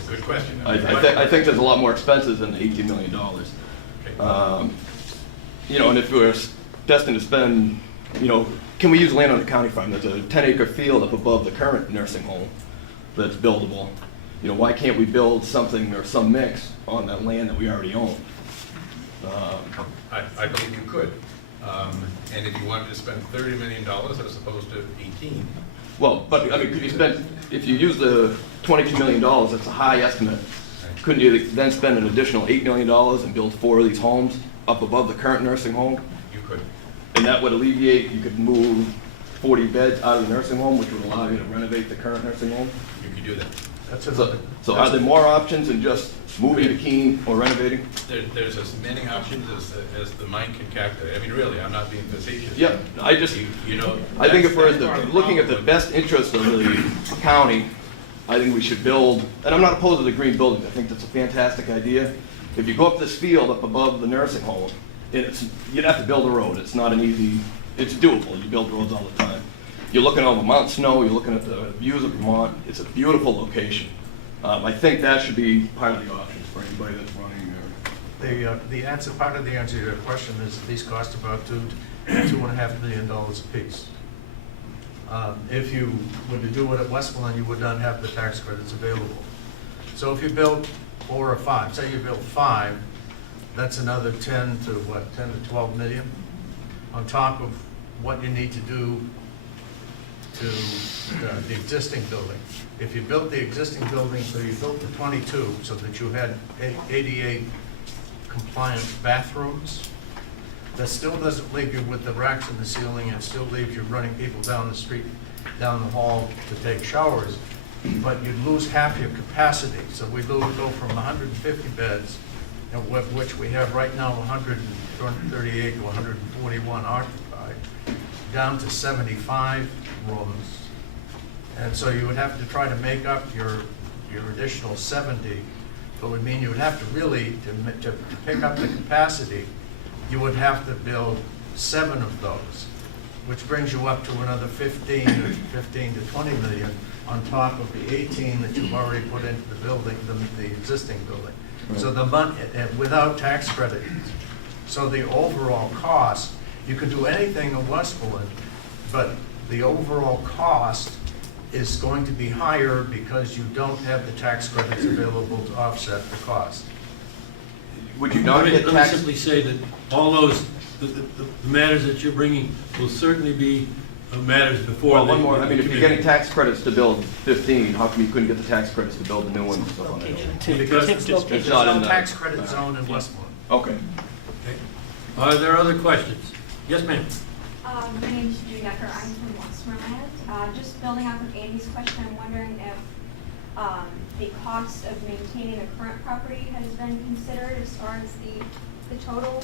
a good question. I think there's a lot more expenses than the $18 million. And if we're destined to spend, can we use land on the county farm? There's a 10-acre field up above the current nursing home that's buildable. Why can't we build something or some mix on that land that we already own? I believe you could. And if you wanted to spend $30 million as opposed to 18. Well, but I mean, if you use the $22 million, that's a high estimate. Couldn't you then spend an additional $8 million and build 4 of these homes up above the current nursing home? You could. And that would alleviate, you could move 40 beds out of the nursing home, which would allow you to renovate the current nursing home? You could do that. That's So, another. so are there more options than just moving to Keene or renovating? There's as many options as the mind can calculate. I mean, really, I'm not being facetious. Yeah, I just, You know. I think if we're that's part of the looking at the problem. best interest of the county, I think we should build, and I'm not opposed to the green buildings, I think that's a fantastic idea. If you go up this field up above the nursing home, you'd have to build a road, it's not an easy, it's doable, you build roads all the time. You're looking over Mount Snow, you're looking at the views of Vermont, it's a beautiful location. I think that should be part of the options for anybody that's running there. The answer, part of the answer to your question is these cost about $2.5 million apiece. If you were to do it at Westmoreland, you would not have the tax credits available. So if you built 4 or 5, say you built 5, that's another 10 to 12 million on top of what you need to do to the existing building. If you built the existing building, so you built the 22 so that you had 88 compliant bathrooms, that still doesn't leave you with the racks in the ceiling, and still leaves you running people down the street, down the hall to take showers, but you'd lose half your capacity. So we go from 150 beds, which we have right now 138 to 141 occupied, down to 75 rooms. And so you would have to try to make up your additional 70. But it would mean you would have to really, to pick up the capacity, you would have to build 7 of those, which brings you up to another 15 to 20 million on top of the 18 that you've already put into the building, the existing building. Right. So the money, without tax credit. So the overall cost, you could do anything in Westmoreland, but the overall cost is going to be higher because you don't have the tax credits available to offset the cost. Would you not get Let me tax? simply say that all those, the matters that you're bringing will certainly be matters before. Well, one more, I mean, if you're getting tax credits to build 15, how come you couldn't get the tax credits to build the new ones? Because It's not in the tax credit zone in Westmoreland. Okay. Are there other questions? Yes, ma'am. My name is Judy Decker. I'm from Westmoreland. Just building off of Andy's question, I'm wondering if the cost of maintaining the current property has been considered as far as the total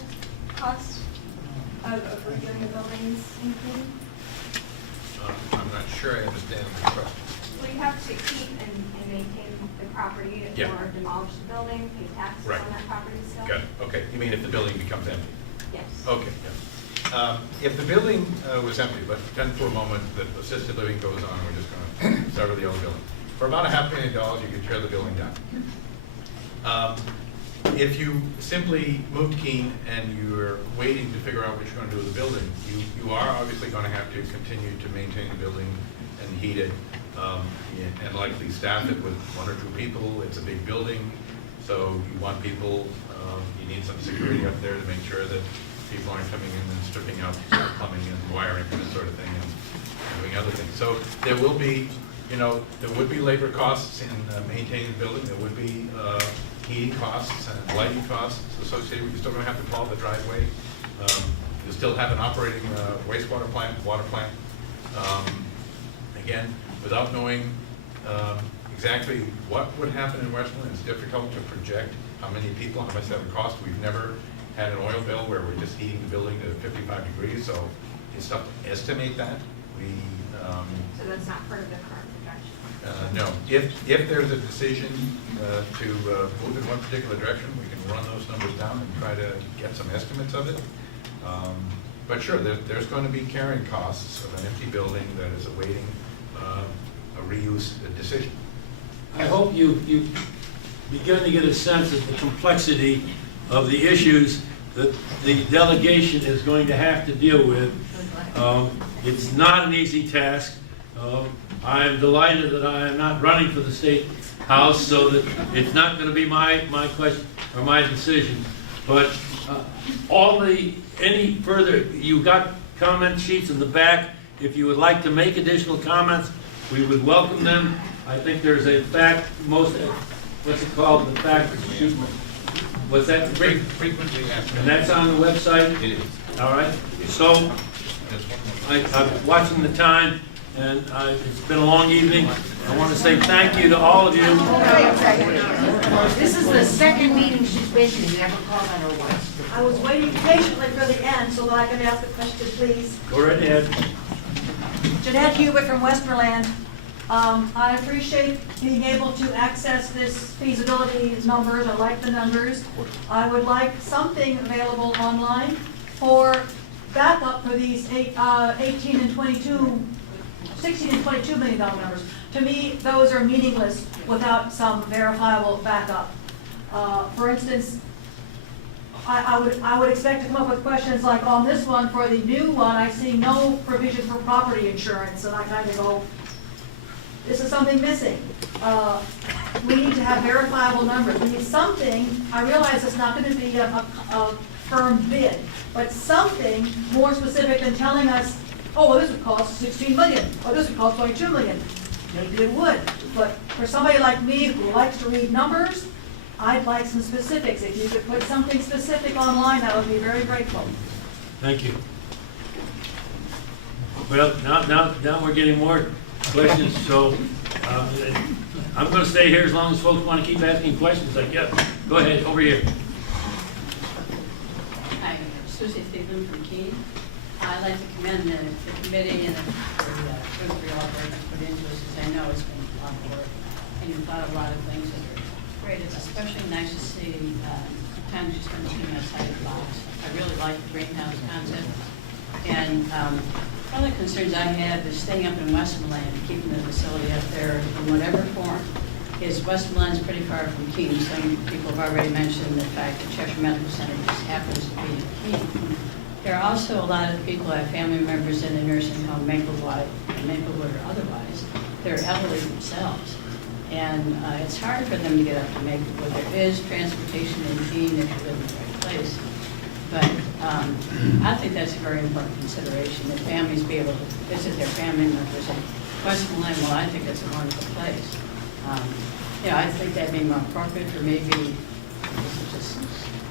cost of redoing the buildings in Keene? I'm not sure I understand the question. Well, you have to keep and maintain the property or demolish the building, pay taxes on that property still? Got it. Okay. You mean if the building becomes empty? Yes. Okay, yeah. If the building was empty, let's pretend for a moment that assisted living goes on, we're just going to start with the old building. For about $500,000, you could tear the building down. If you simply moved Keene and you're waiting to figure out what you're going to do with the building, you are obviously going to have to continue to maintain the building and heat it, and likely staff it with 1 or 2 people. It's a big building, so you want people, you need some security up there to make sure that people aren't coming in and stripping out plumbing and wiring and this sort of thing and doing other things. So there will be, there would be labor costs in maintaining the building. There would be heating costs and lighting costs associated with. You're still going to have to plow the driveway. You still have an operating wastewater plant, water plant. Again, without knowing exactly what would happen in Westmoreland, it's difficult to project how many people, how much that would cost. We've never had an oil bill where we're just heating the building to 55 degrees, so it's tough to estimate that. So that's not part of the current projection? No. If there's a decision to move in one particular direction, we can run those numbers down and try to get some estimates of it. But sure, there's going to be carrying costs of an empty building that is awaiting a reuse decision. I hope you've begun to get a sense of the complexity of the issues that the delegation is going to have to deal with. It's not an easy task. I am delighted that I am not running for the State House, so that it's not going to be my question or my decision. But any further, you've got comment sheets in the back. If you would like to make additional comments, we would welcome them. I think there's a fact, what's it called, the fact sheet. What's that? Frequently asked. And that's on the website? It is. All right, so I'm watching the time, and it's been a long evening. I want to say thank you to all of you. This is the second meeting she's been to, you never called on her once. I was waiting patiently for the end so that I could ask a question, please. Go right ahead. Jeanette Hubert from Westmoreland. I appreciate being able to access this feasibility numbers. I like the numbers. I would like something available online for backup for these 16 and $22 million numbers. To me, those are meaningless without some verifiable backup. For instance, I would expect to come up with questions like on this one, for the new one, I see no provision for property insurance, and I kind of go, this is something missing. We need to have verifiable numbers. We need something, I realize it's not going to be a firm bid, but something more specific than telling us, oh, well, this would cost 16 million, or this would cost 22 million. Maybe it would, but for somebody like me who likes to read numbers, I'd like some specifics. If you could put something specific online, I would be very grateful. Thank you. Well, now we're getting more questions, so I'm going to stay here as long as folks want to keep asking questions. Like, yeah, go ahead, over here. Hi, Susie Stephen from Keene. I'd like to commend the committee and for all the work that's put into this, because I know it's been a lot of work, and you've thought of a lot of things that are great. It's especially nice to see sometimes you spend thinking outside the box. I really like the greenhouse concept. And one of the concerns I have is staying up in Westmoreland, keeping the facility up there in whatever form. Is Westmoreland's pretty far from Keene. Some people have already mentioned the fact that Cheshire Medical Center just happens to be in Keene. There are also a lot of people who have family members in the nursing home, Maplewood or otherwise. They're elderly themselves. And it's hard for them to get up to Maplewood. There is transportation in Keene if you live in the right place. But I think that's a very important consideration, that families be able to visit their family members in Westmoreland. Well, I think it's a wonderful place. I think that'd be more appropriate for maybe just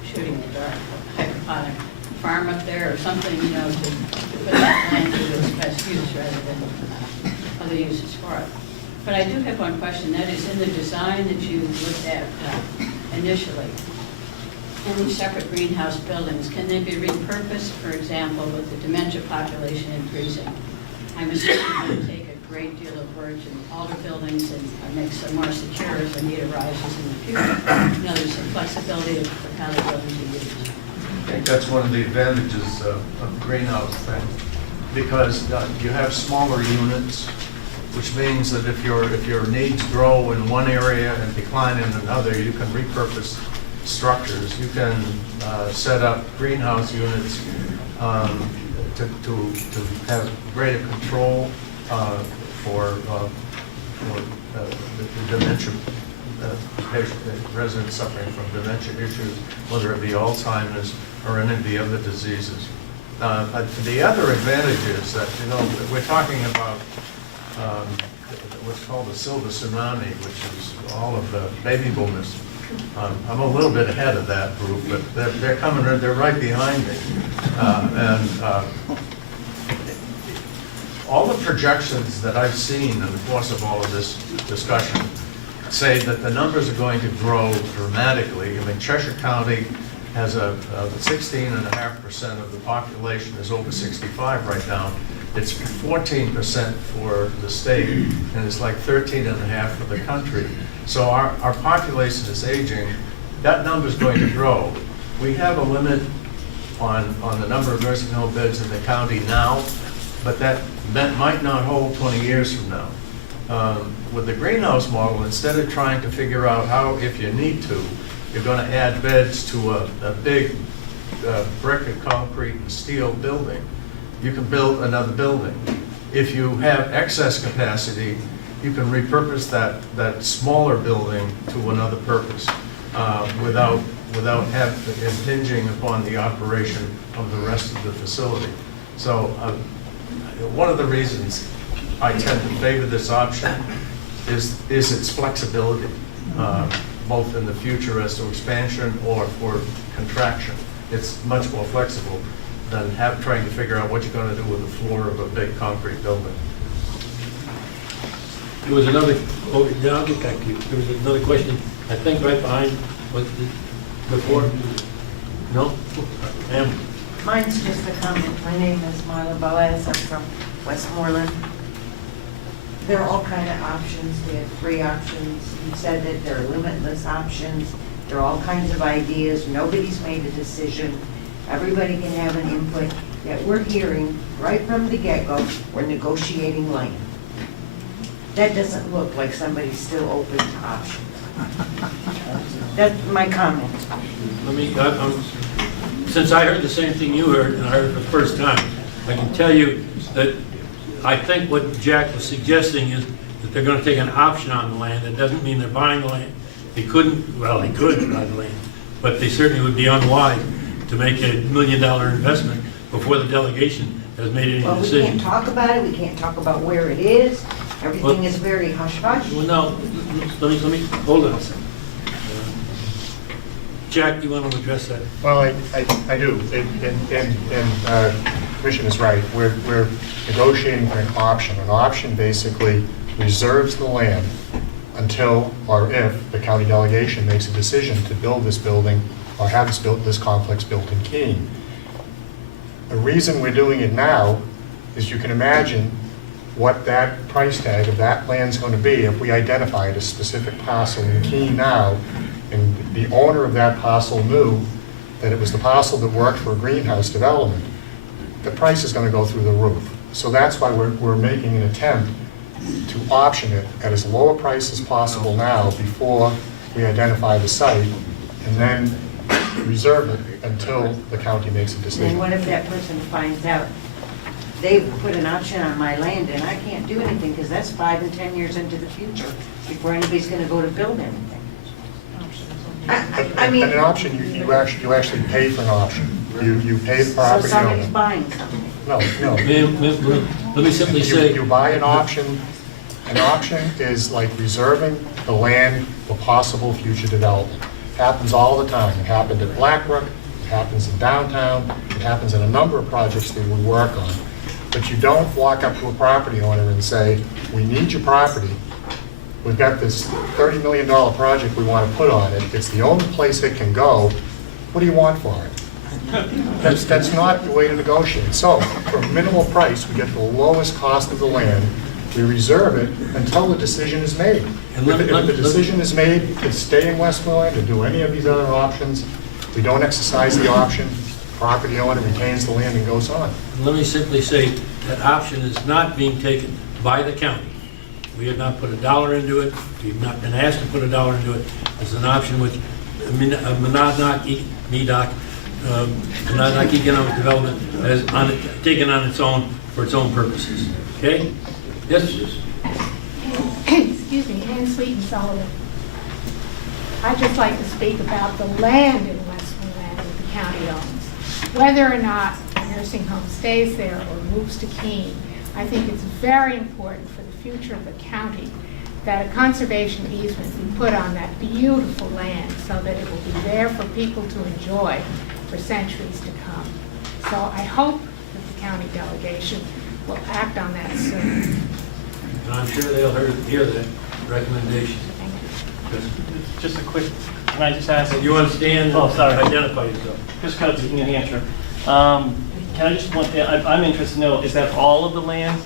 shooting in the dark, a hydroponic farm up there or something, to put that land to its best use rather than other uses for it. But I do have one question. That is, in the design that you looked at initially, in these separate greenhouse buildings, can they be repurposed, for example, with the dementia population increasing? I'm assuming it would take a great deal of work and alter buildings and make them more secure as the need arises in the future. There's some flexibility for how the buildings are used. I think that's one of the advantages of the greenhouse thing, because you have smaller units, which means that if your needs grow in one area and decline in another, you can repurpose structures. You can set up greenhouse units to have greater control for the dementia residents suffering from dementia issues, whether it be Alzheimer's or any of the other diseases. The other advantage is that, we're talking about what's called the silver tsunami, which is all of the baby boomers. I'm a little bit ahead of that group, but they're coming, they're right behind me. All the projections that I've seen in the course of all of this discussion say that the numbers are going to grow dramatically. I mean, Cheshire County has 16.5% of the population is over 65 right now. It's 14% for the state, and it's like 13.5% for the country. So our population is aging. That number is going to grow. We have a limit on the number of nursing home beds in the county now, but that might not hold 20 years from now. With the greenhouse model, instead of trying to figure out how, if you need to, you're going to add beds to a big brick and concrete and steel building, you can build another building. If you have excess capacity, you can repurpose that smaller building to another purpose without impinging upon the operation of the rest of the facility. So one of the reasons I tend to favor this option is its flexibility. both in the future as to expansion or for contraction. It's much more flexible than trying to figure out what you're going to do with the floor of a big concrete building. There was another, oh, yeah, I'll get back to you. There was another question, I think right behind, what, before? No? Ma'am? Mine's just a comment. My name is Marla Boaz. I'm from Westmoreland. There are all kind of options. We have 3 options. You said that there are limitless options. There are all kinds of ideas. Nobody's made a decision. Everybody can have an input. Yet we're hearing right from the get-go, we're negotiating land. That doesn't look like somebody's still open to options. That's my comment. Let me, since I heard the same thing you heard, and I heard it for the first time, I can tell you that I think what Jack was suggesting is that they're gonna take an option on the land. That doesn't mean they're buying the land. They couldn't, well, they could buy the land, but they certainly would be unwise to make $1 million investment before the delegation has made any Well, we decision. can't talk about it. We can't talk about where it is. Everything is very hush-hush. Well, no, let me, hold on a second. Jack, do you want to address that? Well, I do, and Commission is right. We're negotiating for an option. An option basically reserves the land until or if the county delegation makes a decision to build this building or have this complex built in Keene. The reason we're doing it now is you can imagine what that price tag of that land's going to be if we identified a specific parcel in Keene now, and the owner of that parcel knew that it was the parcel that worked for a greenhouse development. The price is going to go through the roof. So that's why we're making an attempt to option it at as low a price as possible now before we identify the site, and then reserve it until the county makes a decision. And what if that person finds out they put an option on my land and I can't do anything because that's 5 and 10 years into the future before anybody's going to go to build anything? I mean, an option, you actually pay for an option. You pay the so property somebody's owner. buying something. No. Let me simply say. You buy an option. An option is like reserving the land for possible future development. Happens all the time. It happened at Blackbrook, it happens in downtown, it happens in a number of projects that we work on. But you don't walk up to a property owner and say, we need your property. We've got this $30 million project we want to put on it. It's the only place it can go. What do you want for it? That's not the way to negotiate. So for a minimal price, we get the lowest cost of the land. We reserve it until the decision is made. If the decision is made to stay in Westmoreland, to do any of these other options, we don't exercise the option, property owner retains the land and goes on. Let me simply say that option is not being taken by the county. We have not put a dollar into it. We've not been asked to put a dollar into it. It's an option which Monadnock Economic Development has taken on its own for its own purposes. Okay? Yes? Excuse me, Ann Sweet and Sullivan. I'd just like to speak about the land in Westmoreland that the county owns. Whether or not the nursing home stays there or moves to Keene, I think it's very important for the future of the county that a conservation easement be put on that beautiful land so that it will be there for people to enjoy for centuries to come. So I hope that the county delegation will act on that soon. And I'm sure they'll hear that recommendation. Just a quick, can I just ask? You want to stand? Oh, sorry. Identify yourself. Chris Coates, New Hampshire. Can I just I'm interested to know, is that all of the land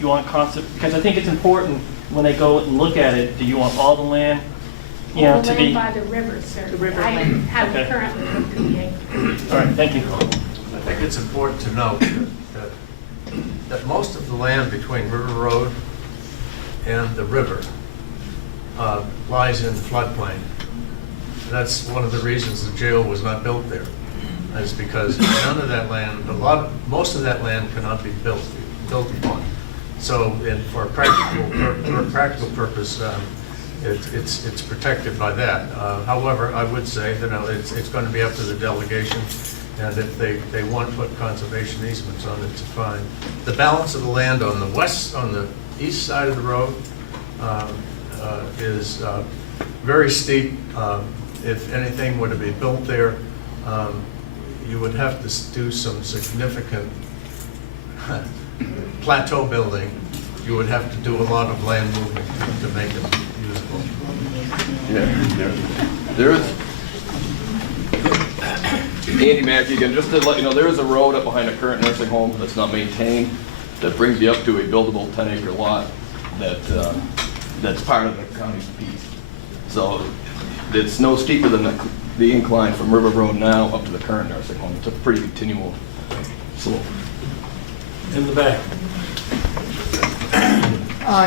you want because I think it's important when they go and look at it, do you want all the land, The land by the river, sir. The river I land. haven't Okay. currently looked at the acre. All right, thank you. I think it's important to note that most of the land between River Road and the river lies in the floodplain. That's one of the reasons the jail was not built there, is because none of that land, most of that land cannot be built upon. So, for a practical purpose, it's protected by that. However, I would say that it's going to be up to the delegation, and if they want to put conservation easements on it, it's fine. The balance of the land on the east side of the road is very steep. If anything were to be built there, you would have to do some significant plateau building. You would have to do a lot of land movement to make it usable. Yeah, there is. Andy Mackey again, just to let you know, there is a road up behind a current nursing home that's not maintained that brings you up to a buildable 10-acre lot that's part of the county's piece. So it's no steeper than the incline from River Road now up to the current nursing home. It's a pretty continual slope. In the back.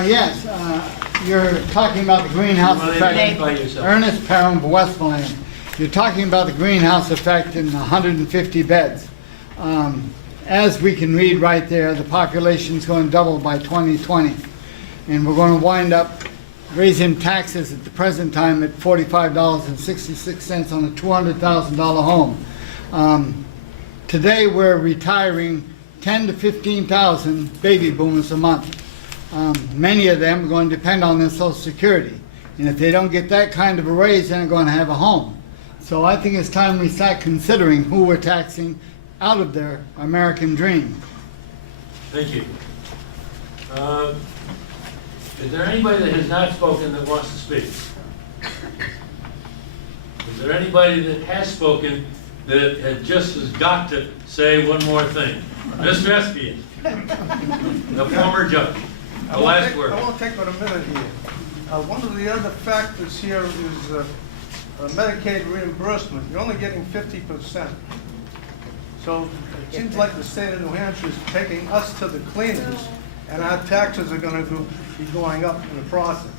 Yes, you're talking about the greenhouse You wanna effect. identify yourself? Ernest Parham of Westmoreland. You're talking about the greenhouse effect in 150 beds. As we can read right there, the population's going to double by 2020. And we're going to wind up raising taxes at the present time at $45.66 on a $200,000 home. Today we're retiring 10 to 15,000 baby boomers a month. Many of them are going to depend on their Social Security. And if they don't get that kind of a raise, they're not going to have a home. So I think it's time we start considering who we're taxing out of their American dream. Thank you. Is there anybody that has not spoken that wants to speak? Is there anybody that has spoken that has got to say one more thing? Mr. Espian, the former judge, the last word. I won't take but a minute here. One of the other factors here is Medicaid reimbursement. You're only getting 50%. So it seems like the state of New Hampshire is taking us to the cleaners, and our taxes are going to be going up in the process.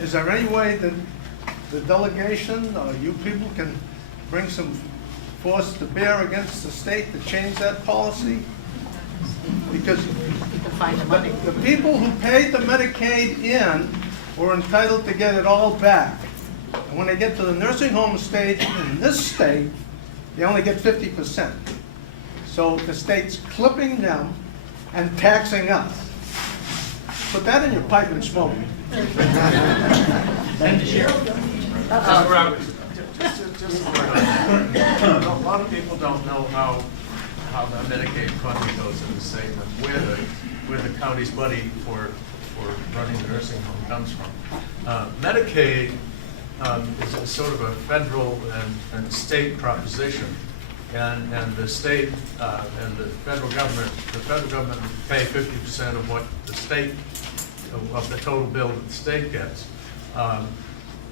Is there any way that the delegation or you people can bring some force to bear against the state to change that policy? Because the people who paid the Medicaid in were entitled to get it all back. And when they get to the nursing home stage in this state, they only get 50%. So the state's clipping them and taxing us. Put that in your pipe and smoke it. Thank you. Mr. Roberts. Just a word. A lot of people don't know how the Medicaid funding goes in the state, and where the county's money for running the nursing home comes from. Medicaid is a sort of a federal and state proposition, and the state and the federal government would pay 50% of what the state of the total bill that the state gets.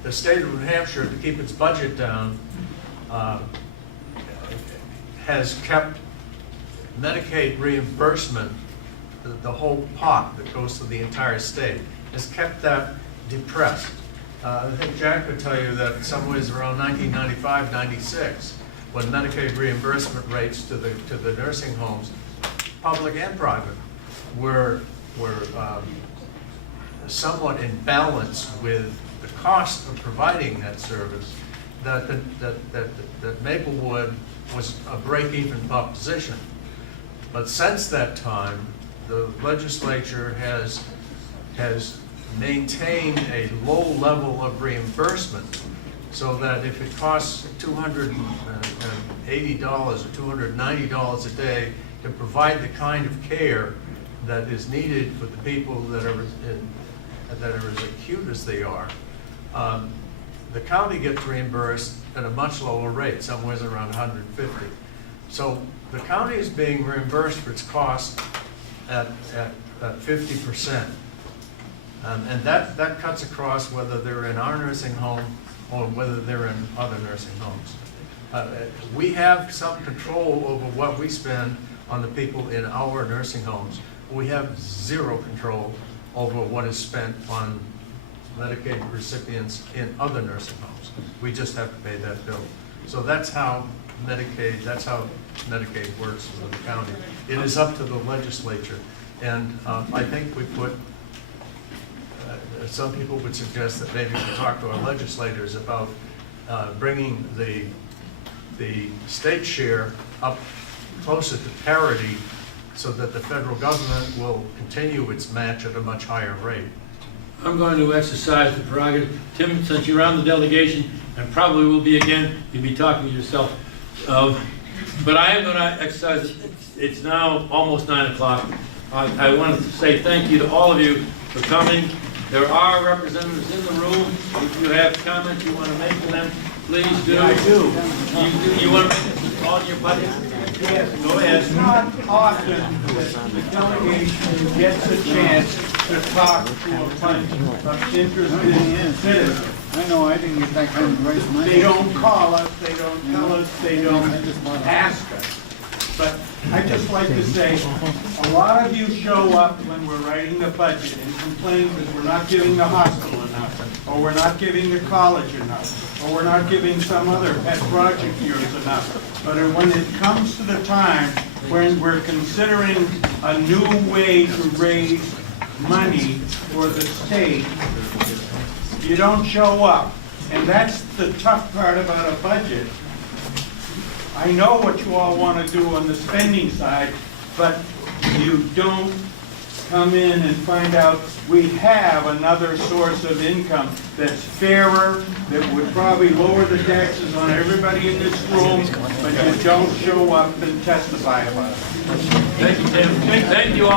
The state of New Hampshire, to keep its budget down, has kept Medicaid reimbursement, the whole pot that goes to the entire state, has kept that depressed. I think Jack could tell you that somewhere around 1995, 96, when Medicaid reimbursement rates to the nursing homes, public and private, were somewhat in balance with the cost of providing that service, that Maplewood was a break-even proposition. But since that time, the legislature has maintained a low level of reimbursement, so that if it costs $280 or $290 a day to provide the kind of care that is needed for the people that are as acute as they are, the county gets reimbursed at a much lower rate, somewhere around 150. So the county is being reimbursed for its cost at 50%. And that cuts across whether they're in our nursing home or whether they're in other nursing homes. We have some control over what we spend on the people in our nursing homes. We have zero control over what is spent on Medicaid recipients in other nursing homes. We just have to pay that bill. So that's how Medicaid works for the county. It is up to the legislature. And I think we put, some people would suggest that maybe we talk to our legislators about bringing the state share up closer to parity so that the federal government will continue its match at a much higher rate. I'm going to exercise the prerogative. Tim, since you're on the delegation, and probably will be again, you'll be talking to yourself. But I am going to exercise, it's now almost 9 o'clock. I wanted to say thank you to all of you for coming. There are representatives in the room. If you have comments you want to make to them, please do. Yeah, I do. You want to make it on your budget? Yes. Go ahead. It's not often that the delegation gets a chance to talk to a bunch of interested citizens. I know, I didn't get that kind of raise money. They don't call us, they don't tell us, they don't ask us. But I'd just like to say, a lot of you show up when we're writing the budget and complain because we're not giving the hospital enough, or we're not giving the college enough, or we're not giving some other pet project of yours enough. But when it comes to the time when we're considering a new way to raise money for the state, you don't show up. And that's the tough part about a budget. I know what you all want to do on the spending side, but you don't come in and find out we have another source of income that's fairer, that would probably lower the taxes on everybody in this room, but you don't show up and testify about it. Thank you, Tim. Thank you all.